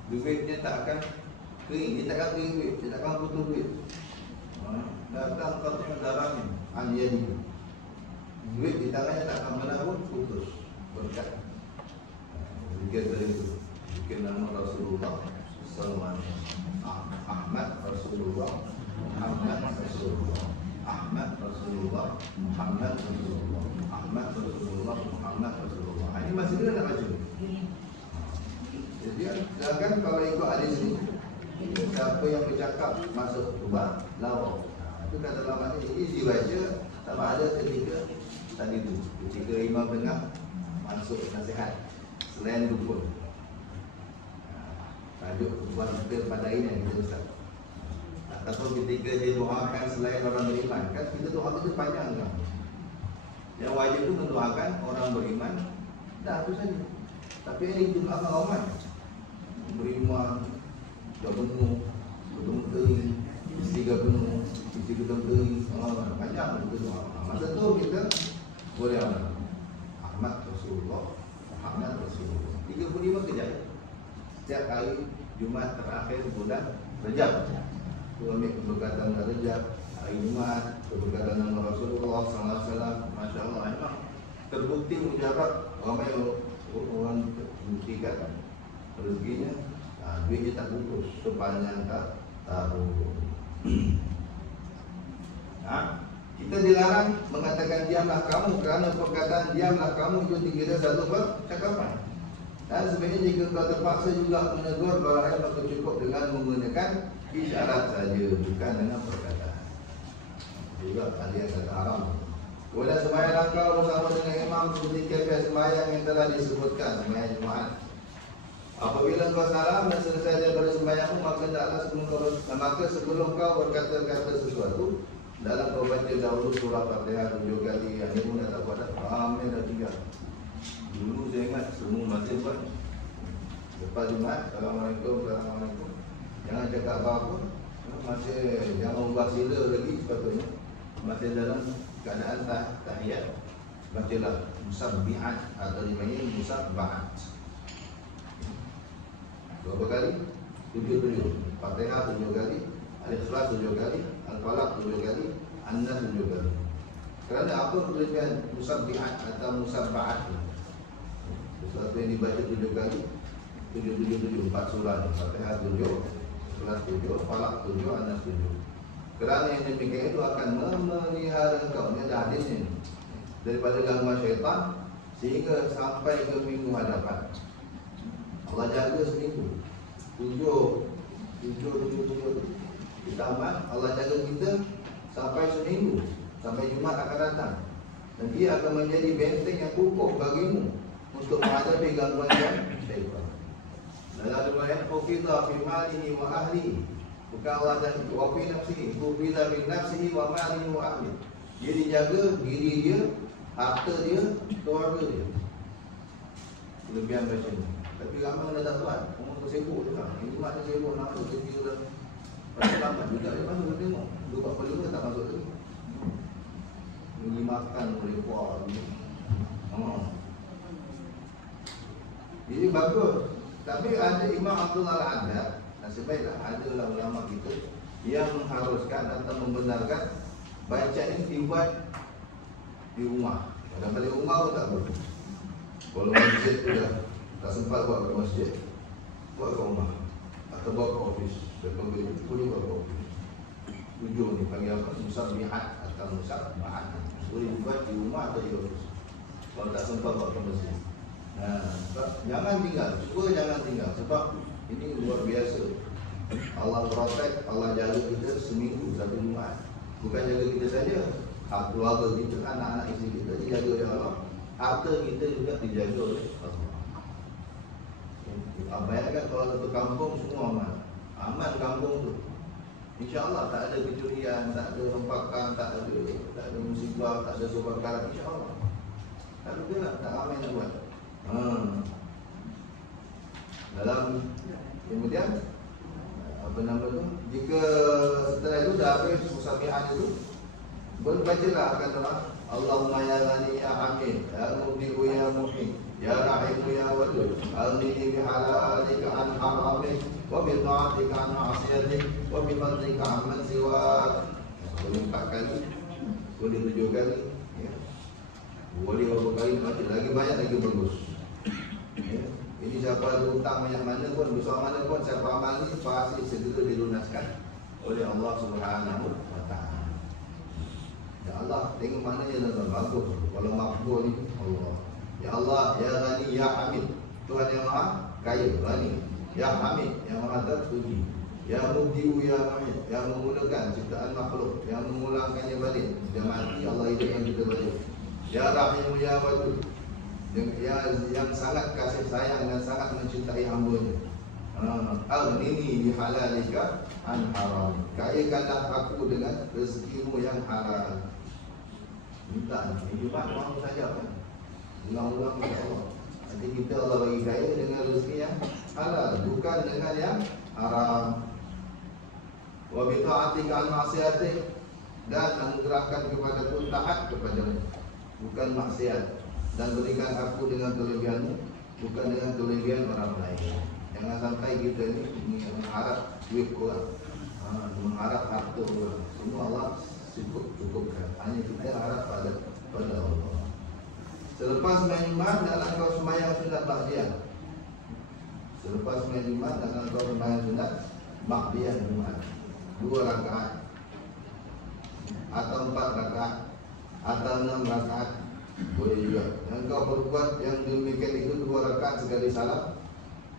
duitnya tak akan kering, dia tak akan kering duit, dia tak akan putus duit. Datang kau tengok darahnya, dia ni duit di tangannya tak akan pernah pun putus berkat. Zikir dari itu, zikir nama Rasulullah SAW, Ahmad Rasulullah, Muhammad Rasulullah, Ahmad Rasulullah, Muhammad Rasulullah, Ahmad Rasulullah, Muhammad Rasulullah. Ini masih dia nak baca. Jadi jangan kalau ikut hadis ini, siapa yang bercakap masuk kubah lawa. Itu kata lama ni. Jadi dibaca sama ada ketika tadi tu, ketika imam tengah masuk nasihat selain rukun. Tajuk kubah kita pada ini yang kita besar. Ataupun ketika dia doakan selain orang beriman, kan kita doa kita panjang kan. Yang wajib itu mendoakan orang beriman. Dah itu saja. Tapi ini doakan orang beriman, dah penuh, betul kering, istiga penuh, istiga kering, panjang kita doa. Masa tu kita boleh Ahmad Rasulullah, Muhammad Rasulullah 35 kejap. Setiap hari Jumaat terakhir bulan Rajab. Itu ambil keberkatan Rajab, hari Jumaat, keberkatan nama Rasulullah SAW. Masya Allah, memang terbukti mujarab orang buktikan rezekinya, duitnya tak putus sepanjang tahun. Kita dilarang mengatakan diamlah kamu, kerana perkataan diamlah kamu itu dikira satu percakapan. Dan sebenarnya jika kau terpaksa juga menegur orang lain, maka cukup dengan menggunakan isyarat saja, bukan dengan perkataan. Juga ada yang kata haram. Kemudian sembahyang kau bersama dengan imam seperti kaifiat sembahyang yang telah disebutkan, sembahyang Jumaat. Apabila kau salam dan selesai daripada sembahyangmu, maka sebelum kau berkata-kata sesuatu, dalam kau baca dahulu surah Fatihah 7 kali. Yang ini pun dah tak buat dah. Amin dah 3. Dulu saya ingat semua masih buat. Lepas Jumat, Assalamualaikum, Assalamualaikum. Jangan cakap apa-apa. Masih jangan ubah sila lagi sepatutnya. Masih dalam keadaan tahiyat. Bacalah musabbihat atau dipanggil musabbahat. Berapa kali? 7. Fatihah 7 kali, Al-Ikhlas 7 kali, Al-Falaq 7 kali, An-Nas 7 kali. Kerana apa kelebihan musabbihat atau musabbahat? Sesuatu yang dibaca 7 kali, 7, 4 surah. Fatihah 7, Ikhlas 7, Falaq 7, An-Nas 7. Kerana yang demikian itu akan memelihara engkau. Ini ada hadisnya daripada gangguan syaitan sehingga sampai ke minggu hadapan. Allah jaga seminggu. 7 ditambah Allah jaga kita sampai seminggu, sampai Jumat akan datang. Dan dia akan menjadi benteng yang kukuh bagimu untuk menghadapi gangguan syaitan. Dalam riwayat Hufidha fi malihi wa ahli. Bukan Allah dan wa fi nafsihi, Hufidha fi nafsihi wa malihi wa ahli. Dia dijaga diri dia, harta dia, keluarga dia. Kelebihan macam ni. Tapi ramai dah tak buat. Orang tu sibuk je lah. Ini mak dia sibuk nak masuk kerja dah. Pasal lambat juga dia masuk ke tengok. 2-4 tak masuk tu. Beli makan boleh buat. Jadi bagus. Tapi ada Imam Abdullah Al-Adad, nasib baiklah ada ulama kita yang mengharuskan atau membenarkan bacaan ini dibuat di rumah. Kalau balik rumah pun tak boleh. Kalau masjid tu dah tak sempat buat ke masjid, buat ke rumah atau buat ke ofis. Sebab boleh buat ke ofis. 7 ni panggil apa? Musabbihat atau musabbahat. Boleh buat di rumah atau di ofis. Kalau tak sempat buat ke masjid. Jangan tinggal, cuba jangan tinggal. Sebab ini luar biasa. Allah protect, Allah jaga kita seminggu, 1 Jumat. Bukan jaga kita saja, keluarga kita, anak-anak isteri kita dijaga oleh Allah. Harta kita juga dijaga oleh Allah. Bayangkan kalau satu kampung semua aman. Aman kampung tu. InsyaAllah tak ada kecurian, tak ada rompakan, tak ada musibah, tak ada kebakaran, insyaAllah. Tak ada, tak ramai nak buat. Dalam kemudian apa nama tu? Jika setelah itu dah habis musabbihat itu, berbacalah akan doa Allahumma ya ghani ya hamid ya mubdi'u ya muhid ya rahimu ya wadud aghnini bihalalika an haramik wa bi ta'atika an ma'siyatik wa bi fadlika amman siwak. Boleh 4 kali, boleh 7 kali, ya. Boleh berapa kali baca, lagi banyak lagi bagus, ya. Ini siapa ada hutang banyak mana pun, besar mana pun, siapa amal ni pasti segera dilunaskan oleh Allah Subhanahu wa ta'ala. Ya Allah, tengok mana yang lebih bagus. Kalau makbul ni Allah. Ya Allah, ya Ghani, ya Hamid. Tuhan yang maha kaya, Ghani. Ya Hamid, yang maha terpuji. Ya Mubdi'u, ya Muhid, yang memulakan ciptaan makhluk, yang memulangkannya balik. Dia mati, Allah itu yang kita balik. Ya Rahimu, ya Wadud, yang sangat kasih sayang dan sangat mencintai hamba-Nya. Aghnini bihalalika an haram. Kayakanlah aku dengan rezekimu yang halal. Minta ni Jumat mau saja kan. Ulang-ulang insya-Allah. Nanti kita Allah bagi kaya dengan rezeki yang halal, bukan dengan yang haram. Wa bi ta'atika an ma'siyatik, dan menggerakkan kepada pun taat kepadamu, bukan maksiat. Dan berikan aku dengan kelebihanmu, bukan dengan kelebihan orang lain. Jangan sampai kita ni mengharap duit kurang, mengharap harta kurang. Semua Allah cukupkan. Hanya kita harap pada Allah. Selepas sembahyang Jumat, dalam kau sembahyang sunat ba'diyah. Selepas sembahyang Jumat, dalam kau sembahyang sunat ba'diyah Jumat, 2 rakaat atau 4 rakaat atau 6 rakaat boleh juga. Yang kau berbuat yang demikian itu 2 rakaat sekali salam,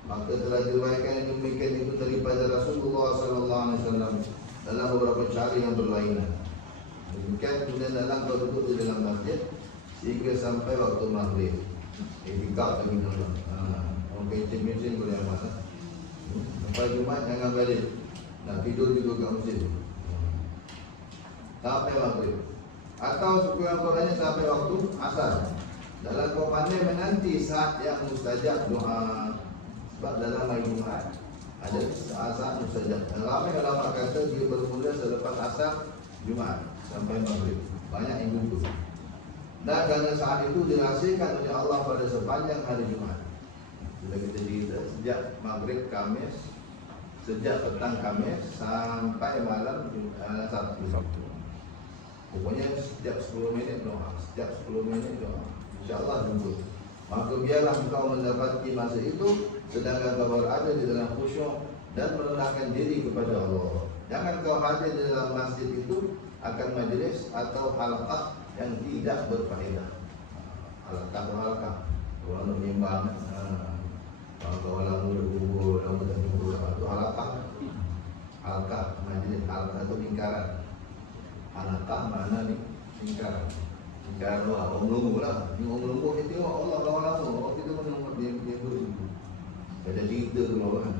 maka telah diriwayatkan yang demikian itu daripada Rasulullah SAW dalam beberapa cara yang berlainan. Demikian kemudian dalam kau duduk di dalam masjid sehingga sampai waktu maghrib. Iktikaf dengan Allah. Mencing-mencing boleh amat. Sampai Jumat jangan balik. Nak tidur-tidur kat masjid. Sampai maghrib. Atau sekurang-kurangnya sampai waktu asar. Dalam kau pandai menanti saat yang mustajab doa. Sebab dalam hari Jumat ada saat mustajab. Ramai ulama kata dia bermula selepas asar Jumat sampai maghrib. Banyak yang gugur. Dan kerana saat itu dirahsiakan oleh Allah pada sepanjang hari Jumat. Sudah kita cerita sejak maghrib Khamis, sejak petang Khamis sampai malam Sabtu. Pokoknya setiap 10 minit doa, setiap 10 minit doa. InsyaAllah jumpa. Maka biarlah engkau mendapati masa itu sedangkan kau berada di dalam khusyuk dan merendahkan diri kepada Allah. Jangan kau hadir di dalam masjid itu akan majlis atau halaqah yang tidak berfaedah. Halaqah, orang menyembang, orang bergubur, orang bergubur, itu halaqah. Halaqah, majlis, halaqah itu lingkaran. Halaqah mana ni? Lingkaran. Lingkaran doa, orang melumbuh lah. Orang melumbuh ni tengok Allah lama-lama. Orang kita menunggu dia bergubur. Ada cerita tu orang.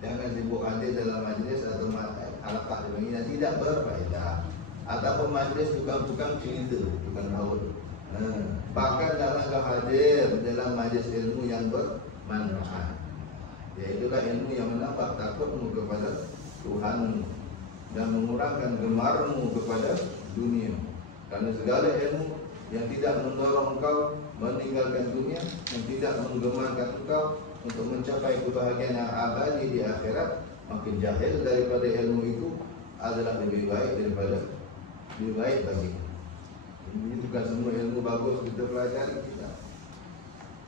Jangan sibuk hadir dalam majlis atau halaqah yang tidak berfaedah. Ataupun majlis bukan cerita, bukan haul. Bahkan janganlah hadir dalam majlis ilmu yang bermanfaat. Iaitulah ilmu yang menambah takutmu kepada Tuhan dan mengurangkan gemarmu kepada dunia. Kerana segala ilmu yang tidak mendorong engkau meninggalkan dunia, yang tidak menggemarkan engkau untuk mencapai kebahagiaan yang abadi di akhirat, makin jahil daripada ilmu itu adalah lebih baik bagi. Ini bukan semua ilmu bagus kita pelajari kita.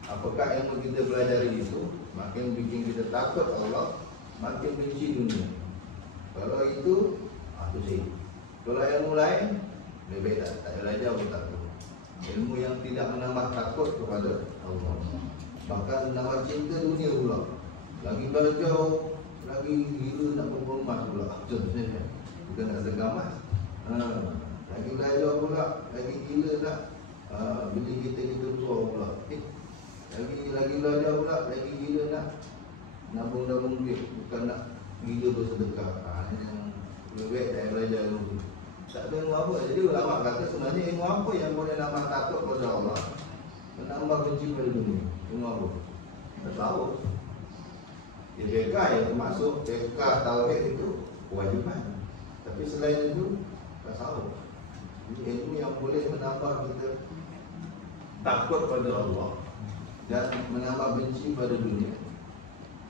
Apakah ilmu kita pelajari itu makin bikin kita takut Allah, makin benci dunia. Kalau itu sih. Kalau ilmu lain lebih tak belajar pun takut. Ilmu yang tidak menambah takut kepada Allah, bahkan menambah cinta dunia pula. Lagi belajar, lagi gila nak berumah pula. Contohnya bukan nak segamas. Lagi belajar pula, lagi gila nak beli kita tua pula. Lagi belajar pula, lagi gila nak nabung duit, bukan nak gila bersedekah. Yang lebih baik saya belajar dulu. Tak ada ilmu apa. Jadi ulama kata sebenarnya ilmu apa yang boleh nambah takut kepada Allah, menambah benci pada dunia? Ilmu apa? Tak tahu. Dia fiqah yang termasuk fiqah tauhid itu kewajiban. Tapi selain itu tak tahu. Ilmu yang boleh menambah kita takut pada Allah dan menambah benci pada dunia,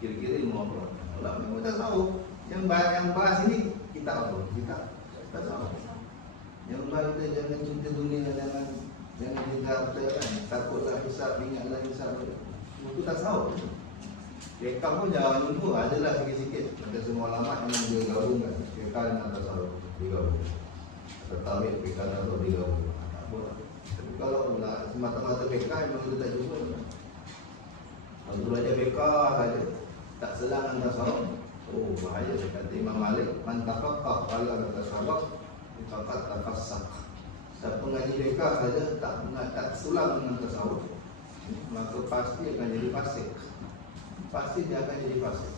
kira-kira ilmu apa? Allah memang tak tahu. Yang bahas ini kita apa? Kita tak tahu. Yang bahas kita jangan cinta dunia, jangan cinta apa kan? Takutlah hisab, ingatlah hisab. Itu tak tahu. Fiqah pun jangan lupa, adalah sikit-sikit. Ada semua ulama yang dia gabungkan fiqah dengan tasawuf, digabung. Tauhid fiqah tasawuf digabung. Tak apa. Tapi kalau semata-mata fiqah memang kita tak jumpa. Kalau belajar fiqah saja, tak selang dengan tasawuf, oh bahaya. Kata Imam Malik, man tafaqqa qala tasawuf, faqad tafassaq. Siapa mengaji fiqah saja tak selang dengan tasawuf, maka pasti akan jadi fasik. Pasti dia akan jadi fasik.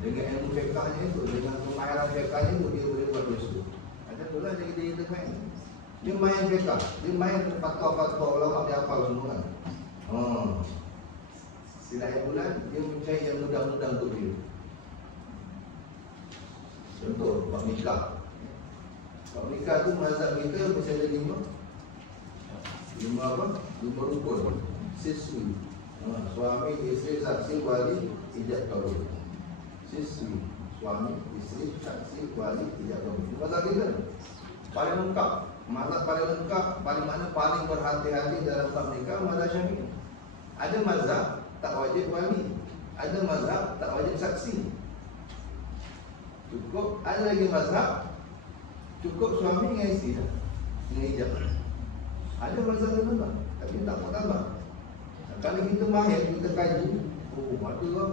Dengan ilmu fiqahnya itu, dengan pemahaman fiqahnya itu, dia boleh buat dosa. Ada pula jadi main. Dia main fiqah, dia main fatwa-fatwa ulama, dia hafal semua kan. Selain bulan, dia mencari yang mudah-mudah untuk dia. Contoh, bab nikah. Bab nikah tu mazhab kita mesti ada 5 apa? 5 rukun. Siswi. Suami, isteri, saksi, wali, ijab kahwin. Siswi, suami, isteri, saksi, wali, ijab kahwin. Mazhab kita paling lengkap. Mazhab paling lengkap, paling mana paling berhati-hati dalam bab nikah, mazhab Syafi'i. Ada mazhab tak wajib wali, ada mazhab tak wajib saksi. Cukup, ada lagi mazhab cukup suami dengan isteri dengan ijab. Ada mazhab tertentu, tapi tak mau tambah. Kalau kita mahir, kita kaji, ada lah.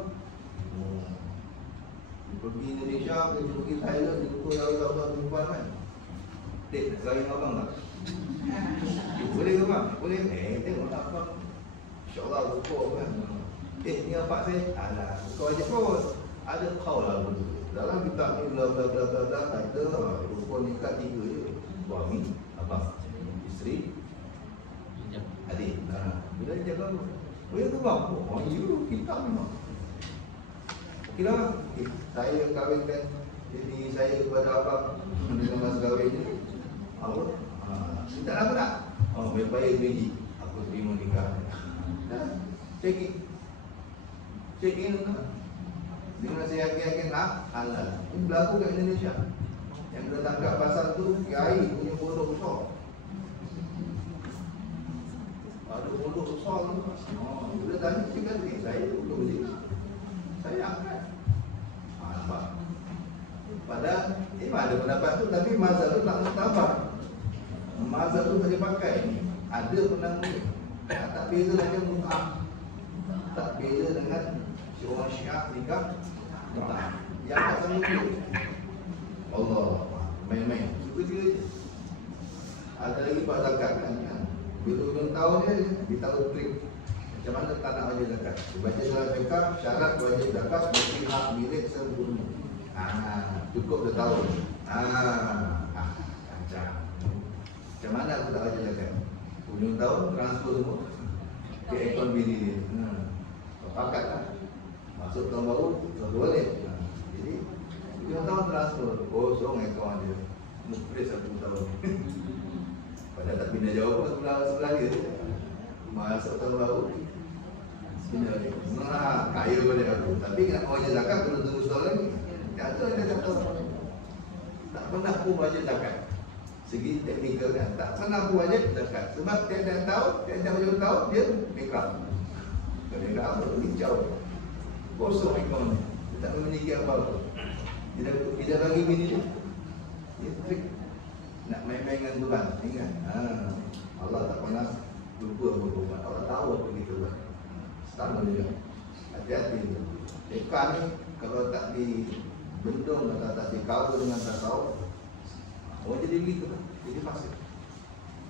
Pergi Indonesia, pergi Thailand, jumpa orang-orang perempuan kan. Dek, nak kahwin abang tak? Boleh ke bang? Boleh? Tengok tak abang. InsyaAllah rukuk kan. ni apa saya? Alah, kau aja kot. Ada kau lah betul. Dalam kitab ni bla bla bla bla bla kata rukun nikah 3 je. Suami, abang, isteri, adik. Bila dia jaga apa? Boleh tu bang? Oh, you kitab memang. Okeylah, saya kahwinkan jadi saya kepada abang dengan mas kahwin ni. Apa? Minta lama tak? Oh, baik-baik biji. Aku terima nikah. Check in dengan saya yakin halal. Ini berlaku kat Indonesia. Yang kena tangkap pasal tu kiai punya bodoh besar. Ada bodoh besar tu. Bila tanya dia kata saya untuk berzina. Saya angkat. Nampak. Padahal memang ada pendapat tu, tapi mazhab tu tak mutabak. Mazhab tu tak dipakai. Ada penanggung. Tak beza dengan mu'ah. Tak beza dengan si orang Syiah nikah mu'ah. Yang tak sama tu Allah main-main. Suka dia je. Ada lagi buat zakat kan. Bila hujung tahun dia ditaruh trik. Macam mana tak nak wajib zakat? Dibaca dalam fiqh syarat wajib zakat mesti hak milik sempurna. Cukup setahun. Kancang. Macam mana aku tak wajib zakat? Hujung tahun transfer semua ke akaun bini dia. Pakat lah. Masuk tahun baru transfer balik. Jadi hujung tahun transfer kosong akaun dia. Mukris 1 tahun. Padahal tak pindah jauh sebelah dia. Masuk tahun baru pindah lagi. Kaya pada aku. Tapi nak wajib zakat perlu tunggu setahun lagi. Kata dia kata tak pernah pun wajib zakat. Segi teknikal kan, tak pernah pun wajib zakat. Sebab tiap-tiap tahun, tiap-tiap hujung tahun dia bankrupt. Kalau dia apa, hijau. Kosong akaun dia. Dia tak memiliki apa-apa. Dia bagi bini dia. Dia trik. Nak main-main dengan Tuhan. Ingat. Allah tak pernah lupa apa-apa. Allah tahu apa kita buat. Sama dia. Hati-hati tu. Ikan ni kalau tak dibendung atau tak di-cover dengan tasawuf, orang jadi begitu lah. Jadi pasir.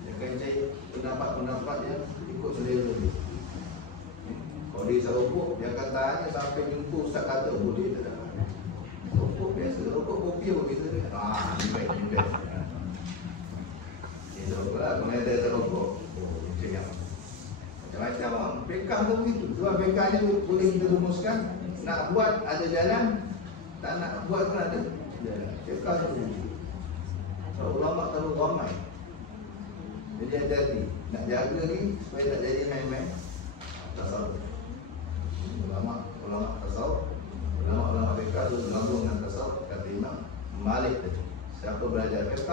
Dia akan cari pendapat-pendapat dia ikut selera dia. Kalau dia serupuk, dia akan tanya sampai jumpa ustaz kata boleh tak? Rokok biasa, rokok kopi apa beza dia? Ni baik. Dia rokok lah, kalau ada rokok. Macam yang macam-macam orang. Bekah pun begitu. Sebab bekah ni boleh kita rumuskan. Nak buat ada jalan, tak nak buat pun ada jalan. Bekah tu begitu. Kalau ulama terlalu ramai. Jadi hati-hati. Nak jaga ni supaya tak jadi main-main tasawuf. Ulama tasawuf, ulama fiqh tu bergabung dengan tasawuf. Kata Imam Malik tadi, siapa belajar fiqh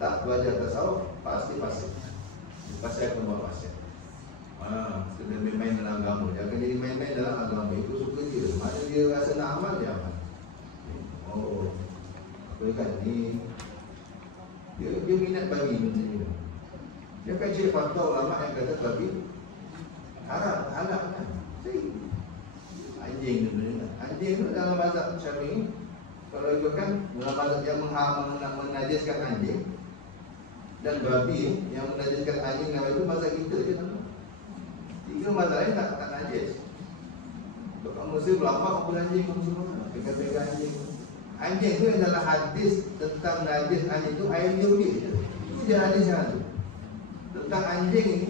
tak belajar tasawuf pasti fasik. Pasti akan buat fasik. Kena main-main dalam agama. Jangan jadi main-main dalam agama. Itu suka dia. Mana dia rasa nak amal, dia amal. Apa kan ni? Dia minat bagi macam ni. Dia akan cari fakta ulama yang kata bagi haram, halal kan? Anjing tu benar. Anjing tu dalam mazhab Syafi'i, kalau ikutkan dalam mazhab yang menajiskan anjing dan babi yang menajiskan anjing dan itu mazhab kita je. 3 mazhab lain tak najis. Kalau Mesir berlapak apa anjing semua, pegang-pegang anjing. Anjing tu adalah hadis tentang najis anjing tu air liur dia. Itu je hadis yang tu. Tentang anjing ni,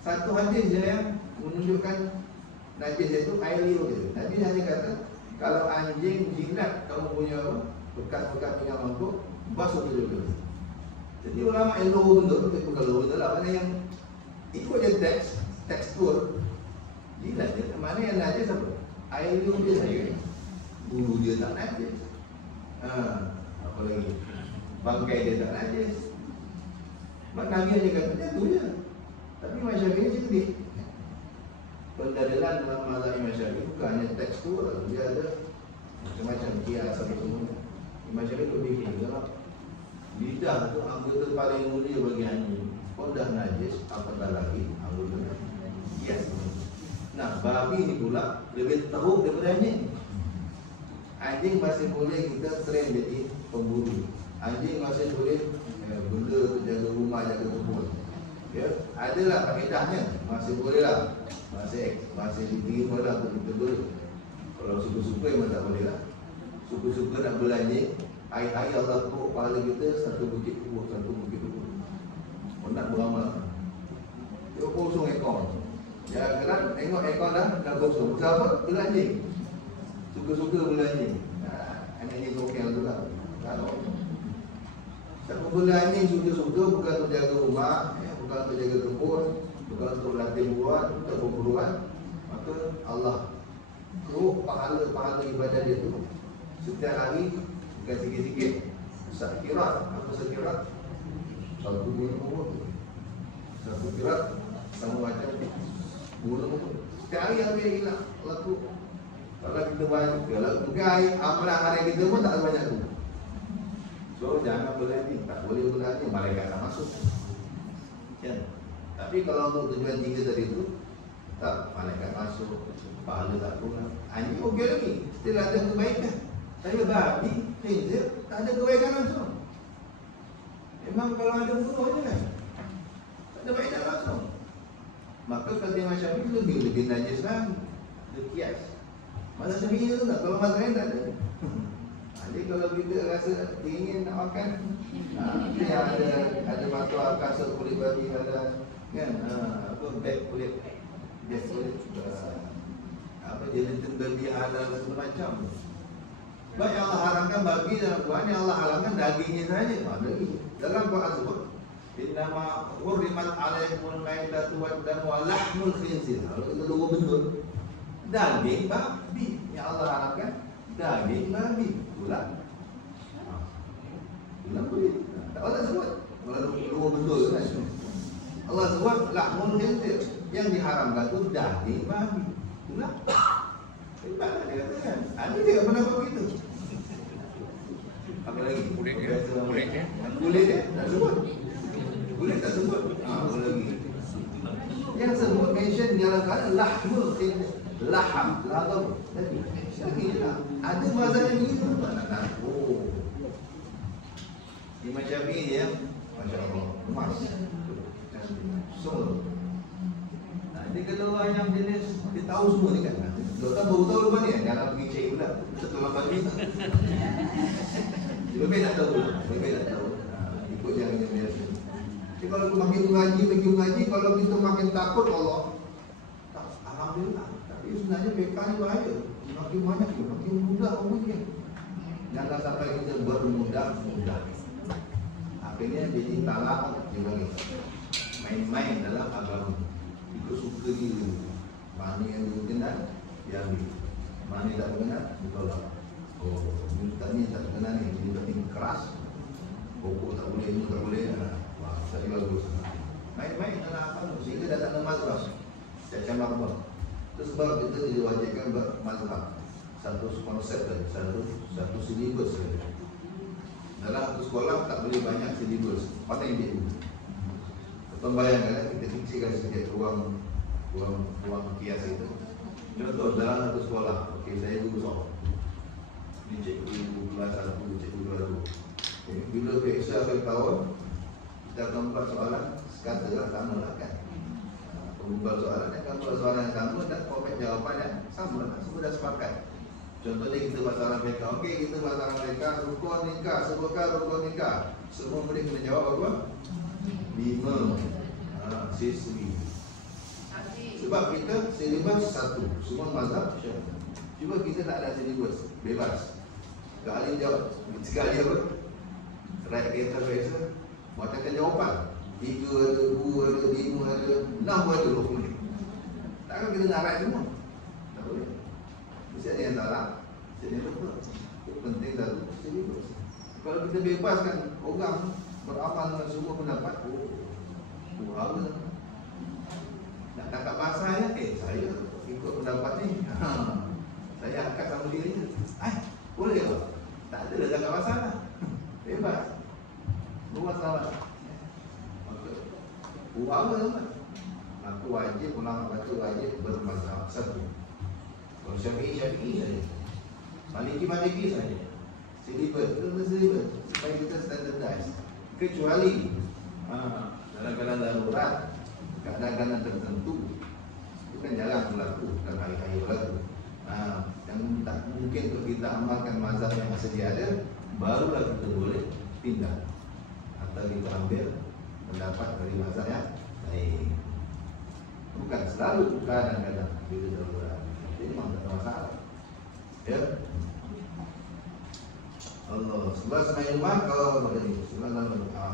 satu hadis je yang menunjukkan najis itu air liur dia. Nabi hanya kata, kalau anjing jinak kamu punya apa? Bekas-bekas minyak mangkuk, basuh dulu. Jadi ulama yang loh benda tu, bukan loh benda lah. Mana yang ikut je tekstur. Gila je. Mana yang najis apa? Air liur dia saja. Bulu dia tak najis. Apa lagi? Bangkai dia tak najis. Mak Nabi aja kata dia tu je. Tapi masyarakat ni cerdik. Pendalilan dalam mazhab Imam Syafi'i bukan hanya tekstur, dia ada macam-macam kias apa semua. Imam Syafi'i lebih tinggal. Lidah tu anggota paling mulia bagi anjing. Kalau dah najis, apatah lagi anggota kias. Nah, babi ni pula lebih teruk daripada anjing. Anjing masih boleh kita train jadi pemburu. Anjing masih boleh benda jaga rumah, jaga kebun. Ya, adalah faedahnya, masih boleh lah. Bahasa tinggi pada aku kita boleh. Kalau suku-suku memang tak boleh lah. Suku-suku nak belanja, air Allah tu pahala kita satu bukit kubur. Kau nak beramal, dia kosong ekor. Ya kan, tengok ekor dah kosong. Kenapa? Belanja. Suka-suka belanja. Anak ni tokeng tu lah. Kalau siapa belanja suka-suka bukan untuk jaga rumah, bukan untuk jaga kebun, bukan untuk latih buruan, untuk perburuan, maka Allah keruh pahala ibadah dia tu setiap hari bukan sikit-sikit. Sekirat, apa sekirat? Satu gunung, satu kirat sama macam gunung. Setiap hari habis hilang laku. Kalau kita banyak, kalau bukan amalan hari kita pun tak banyak tu. So jangan berani, tak boleh berani, malaikat tak masuk. Kan? Tapi kalau untuk tujuan tiga tadi tu, tak, malaikat masuk, pahala tak kurang. Ini okey lagi, still ada kebaikan. Saya babi, khinzir, tak ada kebaikan langsung. Memang kalau ada bunuh je kan, tak ada faedah langsung. Maka kata Imam Syafi'i lebih najis lagi. Dia kias. Mazhab Syafi'i tu tak, kalau mazhab lain tak ada. Jadi kalau kita rasa ingin nak makan, ni ada mata kasut kulit babi, ada kan, apa beg kulit, apa gelatin babi halal macam macam. Baik yang Allah haramkan babi dalam Quran, yang Allah haramkan dagingnya saja. Dalam Quran sebut, innama hurrimat alaikumul maitatu wad-damu wa lahmul khinzir. Kalau kita dua bentuk, daging babi yang Allah haramkan, daging babi. Ulang boleh. Tak Allah sebut. Kalau dua bentuk kan. Allah sebut lahmul khinzir, yang diharamkan tu daging babi. Ulang. Bagaimana dia katakan? Ini dia pendapat begitu. Apa lagi? Kulit dia tak sebut. Kulit tak sebut. Apa lagi? Yang sebut mention dalam kata lahmul khinzir. Laham, laham. Lagi lah. Ada mazhab yang begitu. Oh. Imam Syafi'i dia, masya-Allah, emas. So, dia kata orang yang jenis dia tahu semua ni kan. Doktor baru tahu lepas ni kan, jangan pergi cek pula setelah pagi. Lebih nak tahu. Ikut yang biasa. Jadi kalau aku makin mengaji, kalau kita makin takut Allah, alhamdulillah. Tapi sebenarnya PK ni bahaya. Makin banyak, makin mudah umumnya. Jangan sampai kita bermudah-mudah. Akhirnya jadi talak dia bagi. Main-main dalam agama. Ikut suka dia. Mana yang berkenan, dia ambil. Mana yang tak berkenan, ditolak. Oh, ni tak berkenan ni. Ini tak keras. Pokok tak boleh, ini tak boleh. Wah, tadi bagus. Main-main dalam agama. Sehingga dah tak ada mazhab. Macam apa? Itu sebab kita diwajibkan bermazhab. Satu konsep tadi, satu silibus saja. Dalam satu sekolah tak boleh banyak silibus. Mana yang dia? Tuan bayangkan kita kecilkan sedikit ruang kias itu. Contoh dalam satu sekolah, okey saya guru soal. Ini cikgu kelas 1, cikgu kelas 2. Bila periksa akhir tahun, kita akan buat soalan sekatalah sama lah kan. Buat soalan yang buat soalan yang sama dan format jawapan yang sama lah. Semua dah sepakat. Contohnya kita buat soalan mereka. Okey, kita buat soalan mereka rukun nikah, sebutkan rukun nikah. Semua boleh kena jawab apa? 5 siswi. Sebab kita silibus satu, semua mazhab Syafi'i. Cuba kita tak ada silibus, bebas. Sekali jawab, sekali apa? Right answer biasa. Buatkan jawapan. 3 ada, 2 ada, 5 ada, 6 ada, 20. Takkan kita nak right semua? Tak boleh. Mesti ada yang salah, mesti ada yang betul. Itu penting satu silibus. Kalau kita bebaskan orang beramal dengan semua pendapat, harga nak tangkap bahasa saya ikut pendapat ni. Saya angkat sama diri je. Boleh tak? Tak ada dah tangkap bahasa lah. Bebas. Buat salah. Maka maka wajib ulama kata wajib bermazhab satu. Kalau Syafi'i saja. Maliki saja. Silibus supaya kita standardize. Kecuali dalam keadaan darurat, keadaan tertentu, kan jarang berlaku dalam hari-hari berlaku. Yang tak mungkin untuk kita amalkan mazhab yang sedia ada, barulah kita boleh pindah atau kita ambil pendapat dari mazhab yang lain. Bukan selalu, kadang-kadang bila darurat. Ini memang tak ada masalah. Ya. Allah. Sebab sebenarnya rumah kau begini. Sebenarnya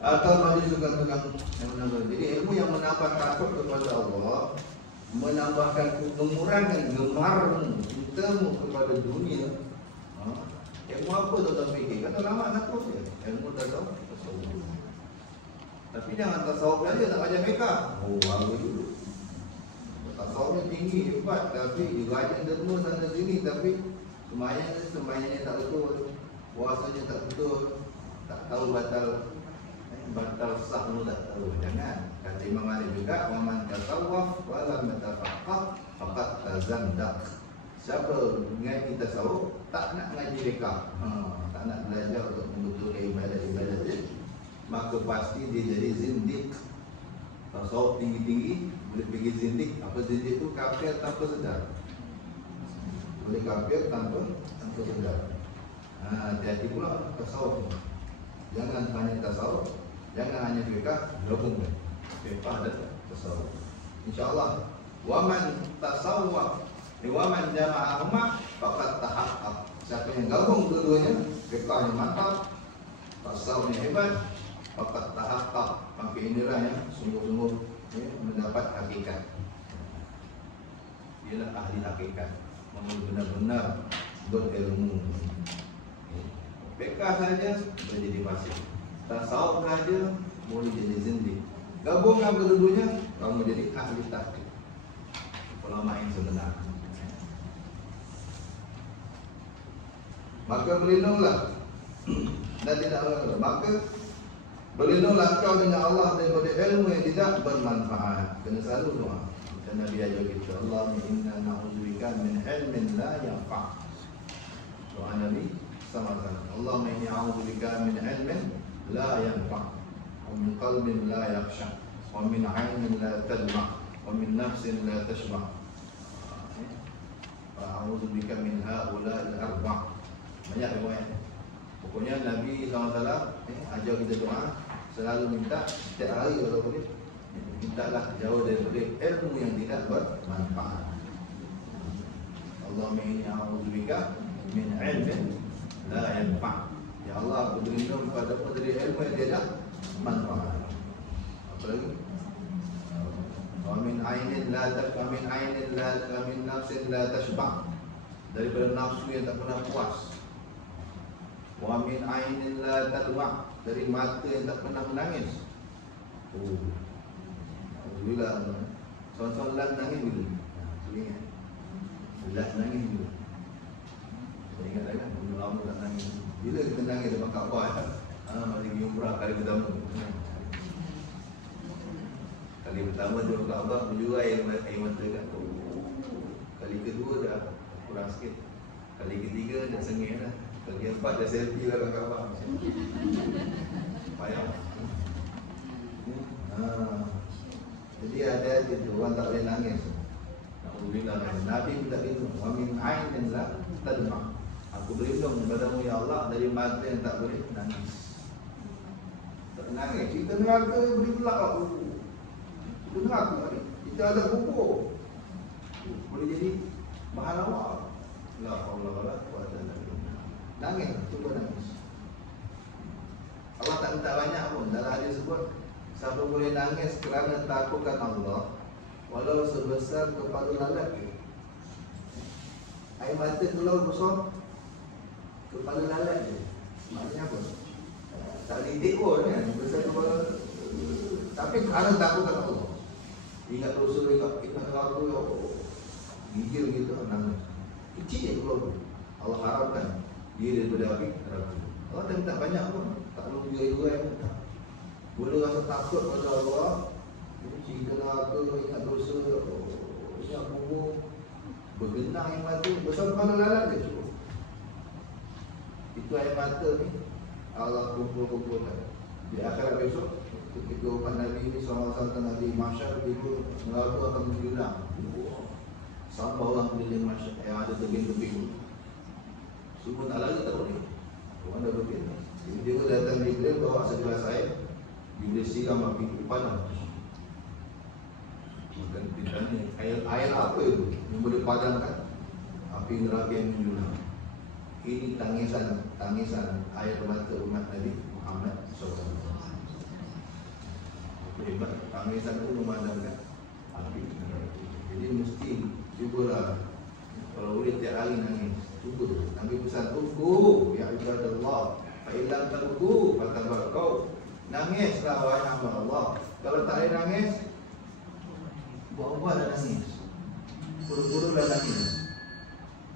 atau bagi tukang-tukang yang menambah. Jadi ilmu yang menambah takut kepada Allah, mengurangkan gemarmu, cintamu kepada dunia. Ilmu apa tuan-tuan fikir? Kata lama takut je. Ilmu tasawuf. Tapi jangan tasawuf saja nak baca mereka. Bagus dulu. Tasawufnya tinggi, hebat, tapi rajin derma sana sini, tapi semayangnya tak betul, puasanya tak betul, tak tahu batal sah pun tak tahu. Jangan. Kata Imam Malik juga, waman tasawwaf walam tafaqah faqad tazandak. Siapa mengaji tasawuf tak nak mengaji mereka, tak nak belajar untuk membetulkan ibadat-ibadat dia, maka pasti dia jadi zindik. Tasawuf tinggi-tinggi boleh pergi zindik. Apa zindik tu? Kafir tanpa sedar. Boleh kafir tanpa sedar. Hati-hati pula tasawuf. Jangan hanya tasawuf, jangan hanya fiqh, gabungkan fiqh dan tasawuf. InsyaAllah, waman tasawwaf waman jama'ahuma faqad tahaqqaq. Siapa yang gabung dua-duanya, fiqhnya mantap, tasawufnya hebat, faqad tahaqqaq. Maka inilah yang sungguh-sungguh mendapat hakikat. Ialah ahli hakikat, benar-benar berilmu. Fiqh saja boleh jadi fasik, tasawuf saja boleh jadi zindik. Gabungkan kedua-duanya, kamu jadi ahli tahqiq, ulama yang sebenar. Maka berlindunglah dan tidak mengeluh. Maka berlindunglah kau dengan Allah daripada ilmu yang tidak bermanfaat. Kena selalu doa. Dan Nabi ajar kita, Allahumma inna na'udzubika min ilmin la yanfa'. Doa Nabi sama-sama. Allahumma inni a'udzubika min ilmin la yanfa', wa min qalbin la yakhsha, wa min 'ainin la tadma', wa min nafsin la tashba'. A'udzubika min ha'ula'il arba'. Banyak riwayat. Pokoknya Nabi SAW ajar kita doa, selalu minta setiap hari kalau boleh, mintalah jauh daripada ilmu yang tidak bermanfaat. Allahumma inni a'udzubika min ilmin la yanfa'. Ya Allah, aku berlindung kepada dari ilmu yang tidak manfaat. Apa lagi? Wa min ainin la tashba, min ainin la min nafsin la tashba. Daripada nafsu yang tak pernah puas. Wa min ainin la tadma, dari mata yang tak pernah menangis. Alhamdulillah. Soal-soal lan nangis bila? Ingat. Lan nangis bila? Saya ingat kan, lama tak nangis. Bila kita nangis depan Kaabah? Mari pergi umrah kali pertama. Kali pertama tu Kaabah menjurai air mata kan. Kali kedua dah kurang sikit. Kali ketiga dah sengih dah. Kali keempat dah selfie lah kat Kaabah. Payah. Jadi ada itu orang tak boleh nangis. Alhamdulillah, Nabi minta lindung. Wa min ainin la tadma. Aku berlindung kepadamu ya Allah dari mata yang tak boleh nangis. Tak nangis, kita neraka beri belak aku. Kita neraka ni, kita ada kubur. Boleh jadi bahan awak. La haula wala quwwata illa billah. Nangis, cuba nangis. Allah tak minta banyak pun. Dalam hadis sebut, siapa boleh nangis kerana takutkan Allah, walau sebesar kepala lalat ke. Air mata keluar besar kepala lalat je. Maknanya apa? Tak didik pun kan, besar kepala. Tapi kerana takutkan Allah, ingat dosa, ingat neraka, gigil gitu, nangis. Kecil je keluar. Allah harapkan dia daripada api neraka. Allah tak minta banyak pun, tak perlu jual-jual pun. Boleh rasa takut pada Allah, cerita neraka, ingat dosa, ingat kubur, bergenang air mata, besar kepala lalat je cukup. Itu air mata ni Allah kumpul-kumpulkan. Di akhirat besok, ketika umat Nabi ini SAW tengah di mahsyar, itu neraka akan menjulang. Sampai orang keliling mahsyar yang ada tebing-tebing. Semua tak lagi tak boleh. Orang dah begini. Jadi dia datang Jibril bawa segelas air, Jibril siram api panas. Bukan ditanya air apa itu yang boleh padamkan api neraka yang menjulang. Ini tangisan air mata umat Nabi Muhammad SAW. Hebat, tangisan itu memadamkan api neraka. Jadi mesti cubalah, kalau boleh tiap hari nangis, cuba. Nabi pesan, "Uku ya ibadallah, fa illam tabku fatabakkau." Nangislah wahai hamba Allah. Kalau tak ada nangis, buat-buat dah nangis. Buru-buru dah nangis.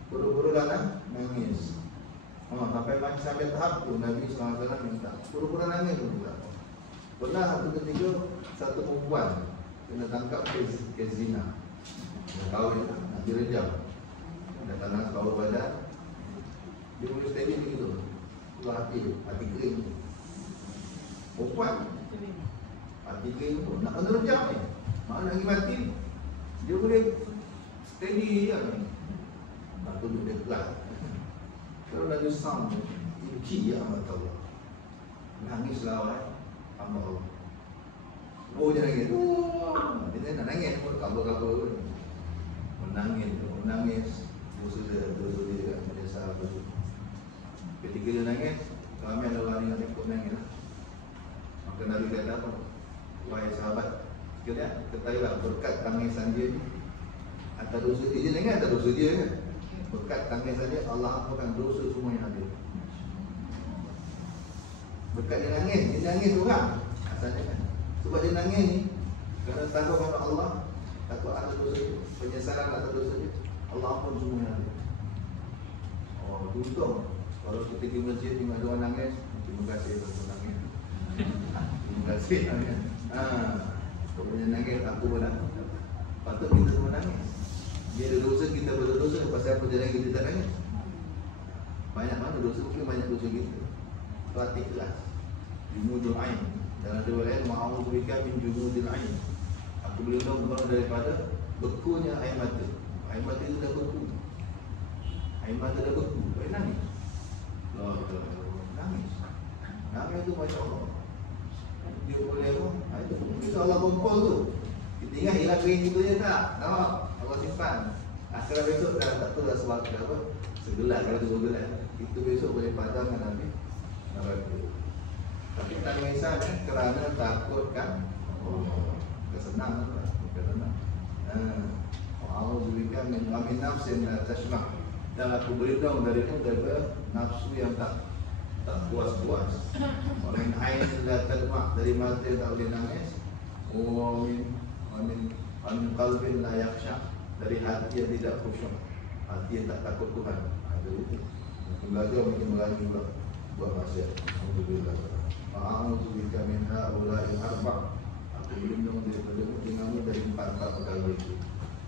Buru-buru dah nangis. Sampai tahap tu Nabi SAW minta buru-buru nangis pun tak. Pernah satu ketika satu perempuan kena tangkap kes zina. Dia kahwin, nak direjam. Dah tanah bawah badan. Dia boleh steady begitu. Itulah hati kering. Perempuan hati kering pun nak kena rejam ni. Mana lagi mati. Dia boleh steady je. Nak duduk dia pelan. Kalau dah disam, ibki ya Allah. Nangislah wahai hamba Allah. Oh dia nangis. Dia nak nangis pun kabur-kabur. Menangis. Dosa dia kan menyesal. Ketika dia nangis, ramai orang yang ikut nangis. Maka Nabi kata apa? Wahai sahabat, ketahuilah berkat tangisan dia ni atas dosa dia nangis atas dosa dia kan. Berkat tangisan dia Allah ampunkan dosa semua yang ada. Berkat dia nangis orang asalnya kan. Sebab dia nangis ni kerana takut kepada Allah, takut ada dosa dia, penyesalan atas dosa dia, Allah ampun semua yang ada. Oh, untung kalau kita pergi masjid tengok ada orang nangis, terima kasih untuk nangis. Terima kasih nangis. Kalau dia nangis, aku pun nak. Patut kita semua nangis. Dia ada dosa, kita berdosa. Pasal perjalanan kita tak nangis. Banyak mana dosa, mungkin banyak dosa kita. Berarti kelas Jumudul Ain. Dalam dua lain, Ma'awudhubika min Jumudul Ain. Aku berlindung kepada daripada bekunya air mata. Air mata itu dah beku. Air mata dah beku. Baik nangis. Nangis tu Masya Allah. Dia boleh apa? Itu kita Allah kumpul tu. Kita ingat hilang kering itu je tak? Nampak? Allah simpan. Akhirnya besok dah tak tahu dah sebab apa. Segelas kalau tu segelas. Itu besok boleh padamkan Nabi neraka. Tapi tak kisah kan kerana takut kan. Kesenangan lah. Kesenangan. A'udzubika min nafsin la tashma'. Dan aku berlindung daripada nafsu yang tak puas-puas. Orang ain la tadma' dari mata yang tak boleh nangis. Min qalbin la yakhsha, dari hati yang tidak khusyuk, hati yang tak takut Tuhan. Ada itu. Mungkin belajar, mungkin berani juga buat maksiat. Alhamdulillah. A'udzubika min ha'ula'il arba'. Aku berlindung daripada denganmu dari empat-empat perkara itu.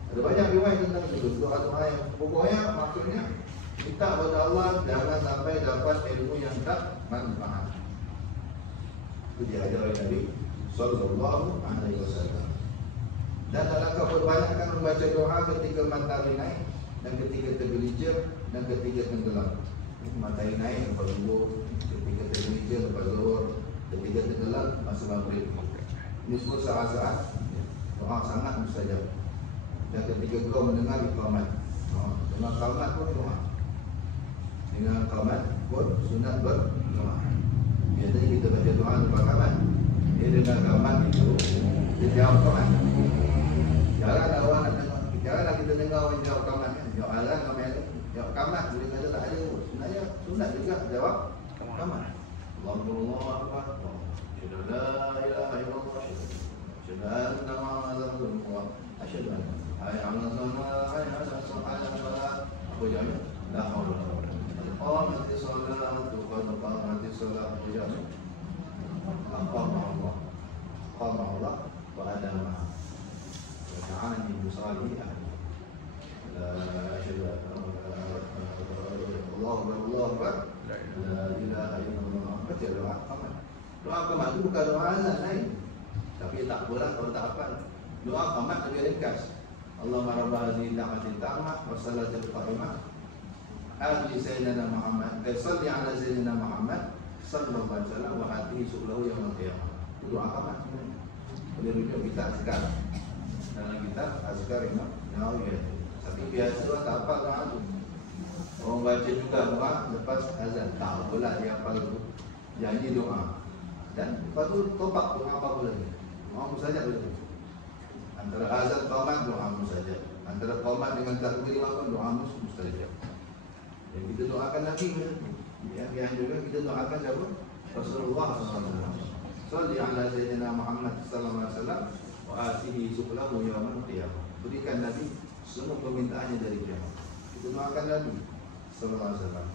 Ada banyak riwayat tentang itu. Doa yang pokoknya maksudnya minta kepada Allah jangan sampai dapat ilmu yang tak manfaat. Itu diajar oleh Nabi Sallallahu Alaihi Wasallam. Dan dalam kebanyakan membaca doa ketika matahari naik dan ketika tergelincir dan ketika tenggelam. Matahari naik lepas zuhur, ketika tergelincir lepas zuhur, ketika tenggelam masa maghrib. Ini semua saat-saat doa sangat mustajab. Dan ketika kau mendengar iqamat, dengar qamat pun doa. Dengar qamat pun sunat berdoa. Biasanya kita baca doa lepas qamat. Dia dengar qamat itu, dia jawab qamat. Jaranglah orang nak dengar. Jaranglah kita dengar orang jawab qamat kan. Jawab azan qamat ni. Jawab qamat boleh kata tak ada. Sebenarnya sunat juga jawab qamat. Allahu akbar. Asyhadu an la ilaha illallah. Asyhadu anna Muhammadan rasulullah. Asyhadu anna hayya 'ala salat, hayya 'ala salat. Apa jawabnya? La haula wa la quwwata illa billah. Qamatis salatu, qad qamatis salat. Apa jawabnya? Qama Allah. Qama Allah wa adama. Wa ta'ala min musalihi ahli. La asyhadu anna Allah wa la ilaha illallah. Baca doa qamat. Doa qamat itu bukan doa azan lain. Tapi tak apalah kalau tak hafal. Doa qamat lebih ringkas. Allahumma rabb hadhihi da'watin tammah wa salatil qa'imah. Ati sayyidina Muhammad, salli ala sayyidina Muhammad sallallahu alaihi wasallam wa atihi sublahu yaumil qiyamah. Itu doa qamat sebenarnya. Boleh rujuk kita azkar. Dalam kitab azkar Imam Nawawi. Tapi biasa doa tak hafal doa tu. Orang baca juga doa lepas azan. Tak apalah dia hafal tu. Janji doa. Dan lepas tu topak doa apa pula ni. Doa mustajab boleh. Antara azan qamat doa mustajab. Antara qamat dengan takbir pun doa mustajab. Dan kita doakan Nabi. Yang juga kita doakan siapa? Rasulullah SAW. Salli ala sayyidina Muhammad sallallahu alaihi wasallam wa atihi sublahu yaumal qiyamah. Berikan Nabi semua permintaannya dari kiamat. Kita doakan Nabi sallallahu alaihi wasallam.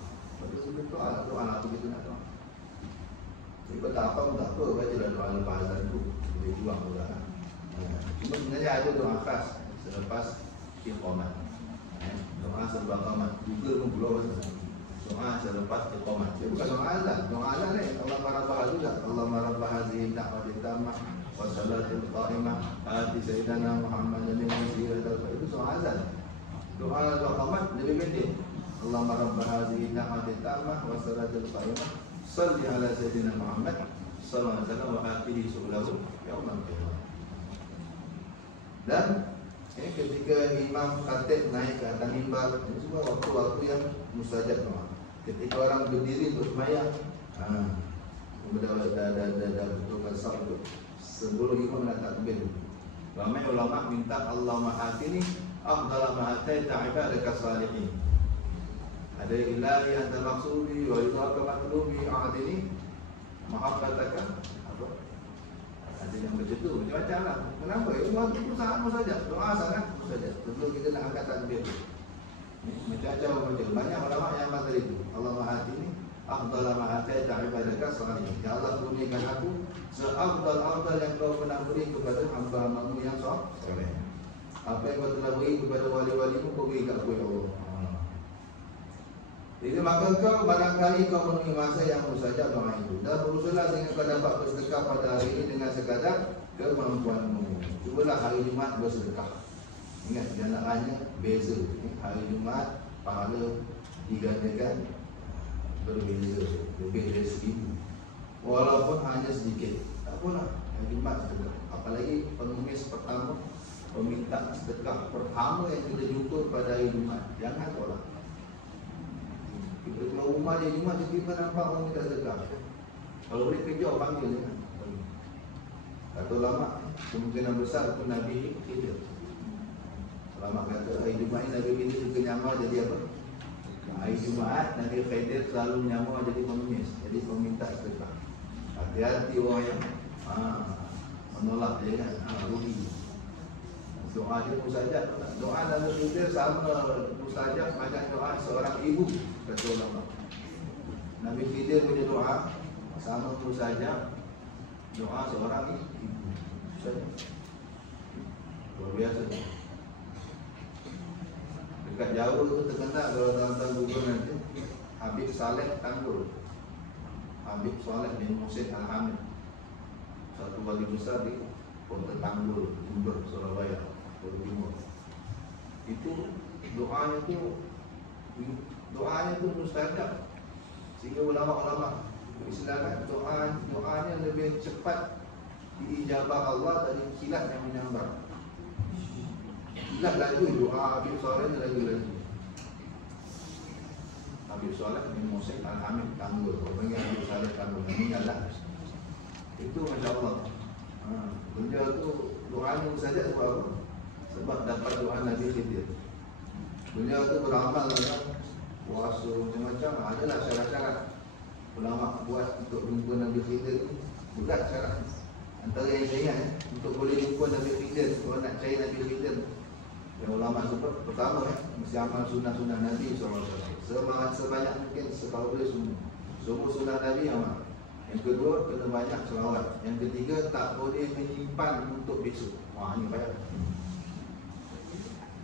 Betul betul doa apa kita nak doa. Jadi tak apa pun tak apa, bacalah doa lepas azan tu. Boleh jual pula. Cuma sebenarnya ada doa khas selepas iqamah. Doa sebelum qamat. Google pun keluar doa selepas iqamah. Dia bukan doa azan. Doa azan ni Allahumma rabb hadhihi Allahumma rabb hadhihi da'watin tammah wa salatil qa'imah ati sayyidina Muhammadan al-wasiyah. Itu doa azan. Doa qamat lebih pendek. Allahumma rabb hadhihi da'watin tammah wa salatil qa'imah salli ala sayyidina Muhammad sallallahu alaihi wasallam wa atihi sublahu yaumal qiyamah. Dan ketika imam khatib naik ke atas mimbar, ini semua waktu-waktu yang mustajab doa. Ketika orang berdiri untuk sembahyang, dah betulkan saf tu sebelum imam nak takbir. Ramai ulama minta Allahumma atini afdala ma ataita ibadaka salihin. Ada ilahi anta maksudi wa ridhaka matlubi a'tini mahabbataka apa? Ada yang macam tu, macam-macam lah. Kenapa? Itu waktu itu sangat mustajab. Doa sangat mustajab. Sebelum kita nak angkat takbir. Macam-macam. Banyak ulama yang amal itu. Allahumma atini afdala ma ataita ibadaka salihin. Ya Allah, kurniakan aku seafdal-afdal yang kau pernah beri kepada hamba-Mu yang soleh. Apa yang kau telah beri kepada wali-walimu, kau beri kat aku ya Allah. Jadi maka kau barangkali kau memenuhi masa yang mustajab doa itu. Dan berusahalah sehingga kau dapat bersedekah pada hari ini dengan sekadar kemampuanmu. Cubalah hari Jumaat bersedekah. Ingat janaannya beza. Hari Jumaat pahala digandakan berbeza. Lebih dari 1000. Walaupun hanya sedikit. Tak apalah. Hari Jumaat sedekah. Apalagi pengemis pertama, peminta sedekah pertama yang kita jumpa pada hari Jumaat. Jangan tolak. Kita keluar rumah dia Jumaat, tiba-tiba nampak orang minta sedekah. Kalau boleh kerja, panggil dia. Kata ulama, kemungkinan besar itu Nabi Khidir. Ulama kata hari Jumaat Nabi Khidir suka nyamar jadi apa? Hari Jumaat Nabi Khidir selalu nyamar jadi pengemis, jadi peminta sedekah. Hati-hati orang yang menolak dia kan, rugi. Doa dia mustajab. Doa Nabi Khidir sama mustajab macam doa seorang ibu, kata ulama. Nabi Khidir punya doa sama mustajab doa seorang ibu. Luar biasa. Dekat Jawa tu terkenal kalau tuan-tuan Google nanti, Habib Saleh Tanggul. Habib Saleh bin Muhsin Al-Hamid, satu wali besar di Kota Tanggul, Jember, Surabaya, Pulau Timur. Itu doanya tu mustajab. Sehingga ulama-ulama Islam doanya lebih cepat diijabah Allah dari kilat yang menyambar. Kilat laju doa Habib Saleh laju. Habib Saleh bin Muhsin Al-Hamid Tanggul. Orang yang Habib Saleh Tanggul ini adalah itu Masya Allah. Benda tu doanya mustajab sebab apa? Sebab dapat doa Nabi Khidir. Beliau tu beramal dalam puasa macam-macam. Adalah syarat-syarat ulama buat untuk jumpa Nabi Khidir. Berat syarat. Antara yang saya ingat untuk boleh jumpa Nabi Khidir, kalau nak cari Nabi Khidir, yang ulama sebut pertama mesti amal sunnah-sunnah Nabi SAW. Sebanyak mungkin sekali boleh semua sunnah Nabi amal. Yang kedua, kena banyak selawat. Yang ketiga, tak boleh menyimpan untuk besok. Wah, ini payah.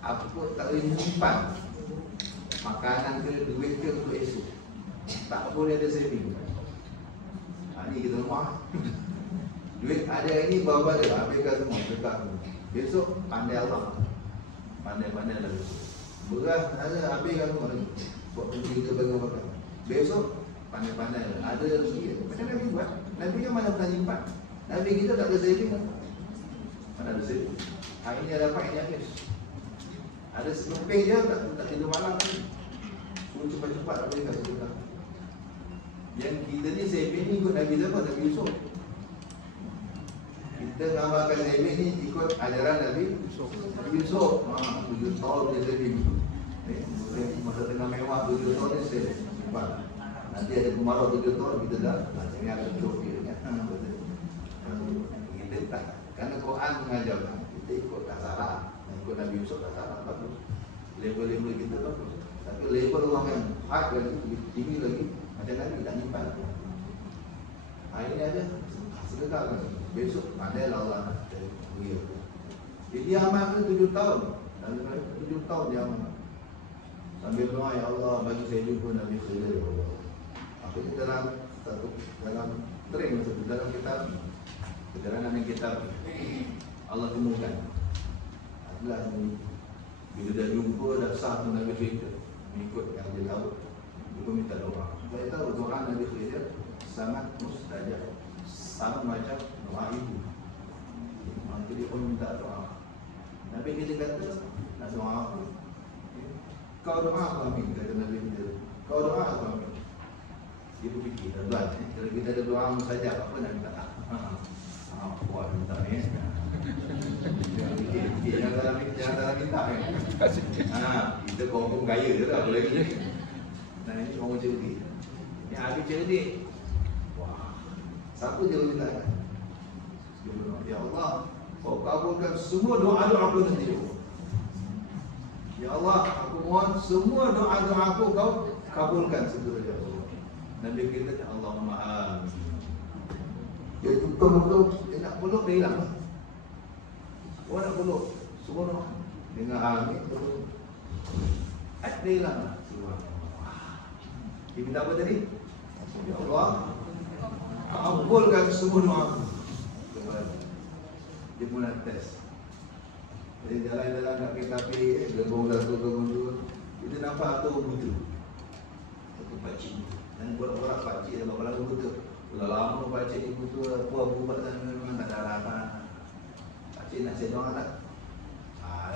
Apa pun tak boleh menyimpan makanan ke, duit ke untuk esok. Tak boleh ada saving. Ni kita rumah. Duit ada ini bawa dia, habiskan semua, dekat. Besok pandai Allah. Pandai-pandai lah besok. Beras ada, habiskan semua lagi. Buat kita bagi makan. Besok pandai-pandai lah. Ada rezeki. Macam Nabi buat. Nabi kan mana pernah simpan. Nabi kita tak ada saving kan? Mana ada saving? Hari ni ada dapat, ini habis. Ada sekeping je, tak tidur malam lagi. Suruh cepat-cepat habiskan sebentar. Yang kita ni saving ni ikut Nabi siapa? Nabi Yusuf. Kita ngamalkan saving ni ikut ajaran Nabi Yusuf. 7 tahun dia saving. Masa tengah mewah 7 tahun dia saving. Nanti ada kemarau 7 tahun kita dah ini akan cukup kan. Kita tak. Kerana Quran mengajar kita ikut tak salah. Ikut Nabi Yusuf tak salah. Bagus. Level-level kita bagus. Tapi level orang yang hard lagi, tinggi lagi, macam Nabi tak nyimpan. Hari ni ada sedekah kan. Besok pandailah Allah beri. Jadi amal tu 7 tahun. Dan 7 tahun dia amal. Sambil doa, ya Allah bagi saya jumpa Nabi Khidir, ya Allah. Apa itu dalam dalam kitab keterangan yang kitab Allah temukan. Adalah bila dah jumpa dah sah tu Nabi Khidir, mengikut yang dia tahu, dia minta doa. Saya tahu doa Nabi Khidir sangat mustajab, sama macam doa ibu. Maka dia pun minta doa. Nabi kita kata nak doa apa? Kau doa aku amin, kata Nabi kita. Kau doa aku amin. Dia berfikir, tuan, kalau kita ada doa mustajab, apa nak minta? Puan minta ni. Jangan minta kan. Kita confirm kaya je lah, boleh ni. Nah ini orang cerdik. Yang habis cerdik. Wah, siapa dia minta kan? Ya Allah, kau kabulkan semua doa-doa aku nanti. Ya Allah, aku mohon semua doa-doa aku kau kabulkan segera ya Allah. Nabi kita Allahumma amin. Dia tutup, dia nak peluk dia hilang. Orang nak peluk, semua doa dengan amin terus. Dia hilang. Dia minta apa tadi? Ya Allah, kabulkan semua doa aku. Dia mula test. Jadi jalan-jalan kat PKP, gerbong satu, gerbong dua, kita nampak tu buta. Satu pakcik. Dan buat-buat pakcik dan bapak lagu buta. Sudah lama pakcik ni buta, puan buat dan memang tak ada harapan. Pakcik nak saya doa tak?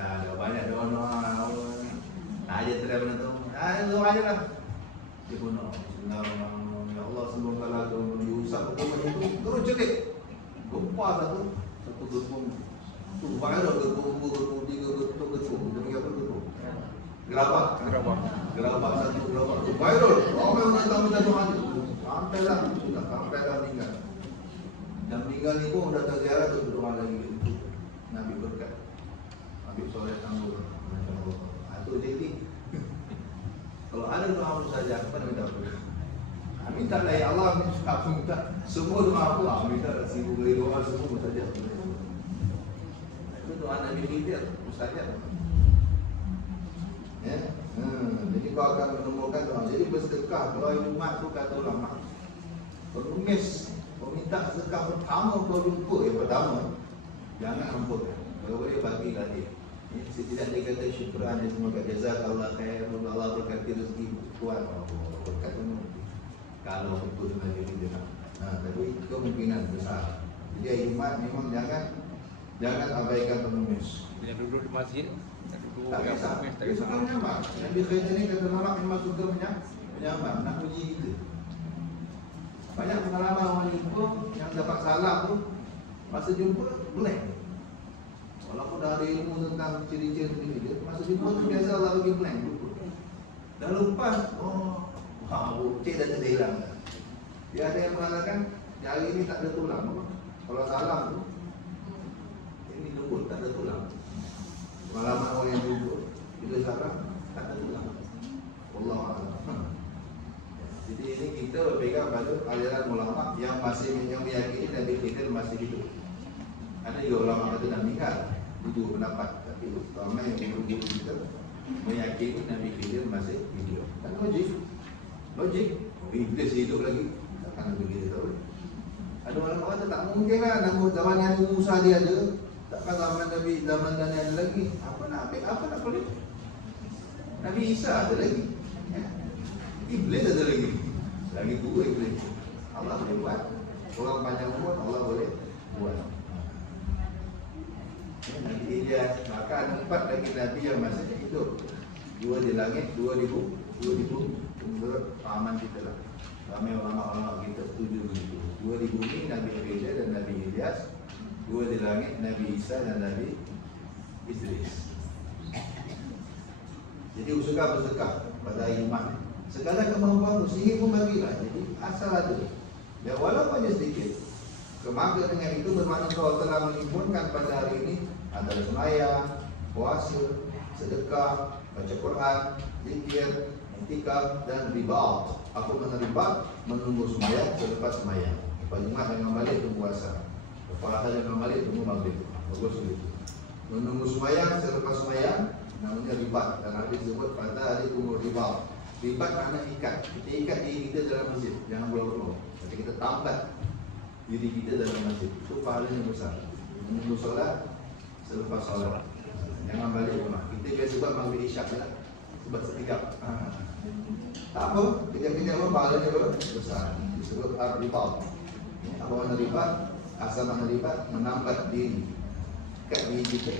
Dah banyak doa. Nak aja terang mana tu. Doa aja lah. Dia pun nak. Ya Allah, semoga kalau diusap hukuman itu, terus celik. Gempa satu gerbong. Tu viral gerbong 2, gerbong 3, gerbong 4, gerbong apa gerbong? Gerabak satu gerabak tu viral. Ramai orang datang minta doa ni. Sampailah sudah, sampailah meninggal. Dan meninggal ni pun dah terziarah tu berdoa lagi itu. Nabi berkat. Nabi soleh tangguh. Itu jadi. Kalau ada doa saja, apa nak minta? Minta lah ya Allah, aku minta semua doa aku, minta sibuk beri doa semua saja. Itu doa Nabi Khidir, mustajab. Ya, jadi kau akan menemukan doa. Jadi bersedekah, kalau Jumat tu kata ulama, pengemis, meminta sedekah pertama kau jumpa, yang pertama, jangan ampunkan. Kalau boleh bagilah dia. Setidak dia kata syukuran dia semoga jazakallah khair, Allah berkati rezeki tuan. Berkat semua. Kalau itu dengan diri dia. Tapi kemungkinan besar. Jadi iman memang jangan abaikan pengemis. Yang duduk di masjid, Tak kisah. Dia suka menyambar. Nabi Khidir ni kata lama memang suka menyambar. Nak uji kita. Banyak pengalaman orang jumpa yang dapat salam tu, masa jumpa blank. Walaupun dah ada ilmu tentang ciri-ciri dia, masa jumpa tu biasa Allah bagi blank. Dah lepas, cik dah terdah hilang. Dia ada yang mengatakan, hari ini tak ada tulang. Kalau salam tu, ini lembut, tak ada tulang. Pengalaman orang yang jumpa, bila salam, tak ada tulang. Wallahualam. Jadi ini kita berpegang pada aliran ulama yang masih meyakini Nabi Khidir masih hidup. Ada juga ulama kata nak meninggal, itu pendapat. Tapi ulama yang guru-guru kita meyakini Nabi Khidir masih hidup. Dan logik, dia hidup lagi, takkan Nabi Khidir tahu. Ada orang kata tak mungkin lah, zaman Nabi Musa dia ada, takkan zaman Nabi zaman Dani ada lagi. Apa nak ambil, apa nak boleh? Nabi Isa ada lagi, ya. Iblis ada lagi dua iblis. Allah boleh buat. Orang panjang umur Allah boleh buat. Ya, Nabi Ilyas, maka ada 4 lagi Nabi yang masih hidup. 2 di langit, 2 di bumi. Menurut pahaman kita lah. Ramai ulama-ulama kita setuju begitu. 2 di bumi Nabi Ilyas dan Nabi Ilyas, 2 di langit Nabi Isa dan Nabi Idris. Jadi usaha bersedekah pada iman. Segala kemampuan sihir pun bagilah. Jadi asal ada. Ya walaupun hanya sedikit. Maka dengan itu bermakna kau telah menghimpunkan pada hari ini antara sembahyang, puasa, sedekah, baca Quran, zikir, iktikaf dan riba. Apa makna riba? Menunggu sembahyang selepas sembahyang. Lepas Jumat jangan balik tunggu asar. Lepas asar jangan balik tunggu maghrib. Bagus begitu. Menunggu sembahyang selepas sembahyang namanya riba. Dan hadis disebut pada hari tunggu riba. Riba makna ikat. Kita ikat diri kita dalam masjid. Jangan keluar-keluar. Jadi kita tambat diri kita dalam masjid. Itu pahalanya besar. Menunggu solat selepas solat. Jangan balik rumah. Kita biasa buat maghrib isyak lah. Sebab setikap. Tak apa. Kejap-kejap pun pahalanya besar. Disebut riba. Apa makna riba? Asal makna riba menambat diri. Ikat diri kita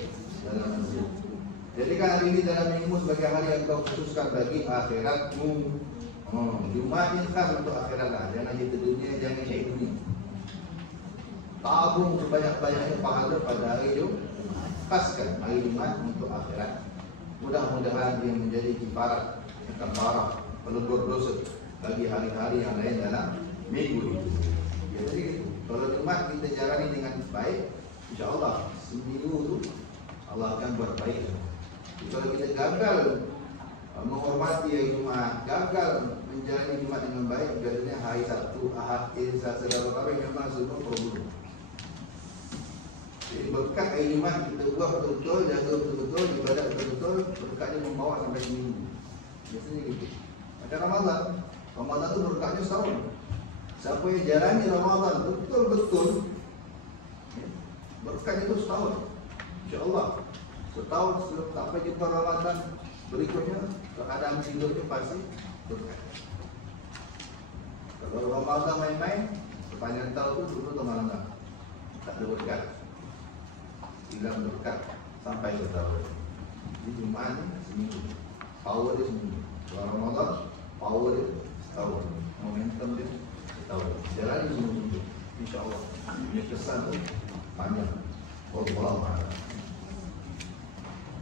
dalam masjid. Jadikan hari ini dalam minggu sebagai hari yang kau khususkan bagi akhiratmu. Jumat yang khas untuk akhirat lah. Jangan cerita dunia, jangan cari dunia. Tabung sebanyak-banyaknya pahala pada hari Jumat. Khaskan hari Jumat untuk akhirat. Mudah-mudahan dia menjadi kifarat, kafarah, pelebur dosa bagi hari-hari yang lain dalam minggu itu. Ya, jadi kalau Jumat kita jalani dengan baik, insya-Allah seminggu itu Allah akan buat baik. Kalau kita gagal menghormati hari Jumat, gagal menjalani Jumat dengan baik, biasanya hari Sabtu, Ahad, Selasa, Rabu memang semua problem. Jadi berkat hari Jumat kita buat betul-betul, jaga betul-betul, ibadat betul-betul, berkatnya membawa sampai seminggu. Biasanya gitu. Macam Ramadan tu berkatnya setahun. Siapa yang jalani Ramadan betul-betul, berkat itu setahun. InsyaAllah. Setahun sampai jumpa Ramadan berikutnya, keadaan hidupnya pasti berkat. Kalau Ramadan main-main, sepanjang tahun itu dulu Ramadan tak ada berkat, hilang berkat sampai setahun. Di Jumat ni seminggu, power dia seminggu. Kalau Ramadan, power dia setahun, momentum dia setahun. Jalan seminggu, insyaAllah. Dia kesan tu panjang. Allah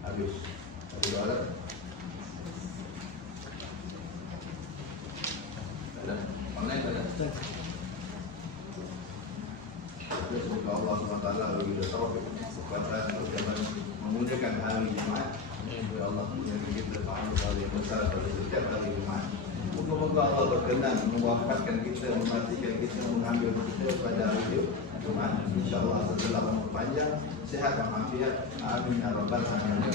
habis. Ada soalan? Ada? Online ada? Semoga Allah SWT bagi kita taufik kekuatan untuk memudahkan hari Jumat. Semoga Allah menjadi kita pahala yang besar pada setiap hari Jumat. Semoga Allah berkenan mewafatkan kita, mematikan kita, mengambil kita pada hari Jumat. InsyaAllah setelah umur panjang, sehat dan afiat. Amin ya rabbal alamin.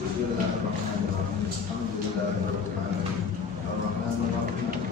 Bismillahirrahmanirrahim. Alhamdulillahirabbil alamin. Ar-Rahmanir Rahim.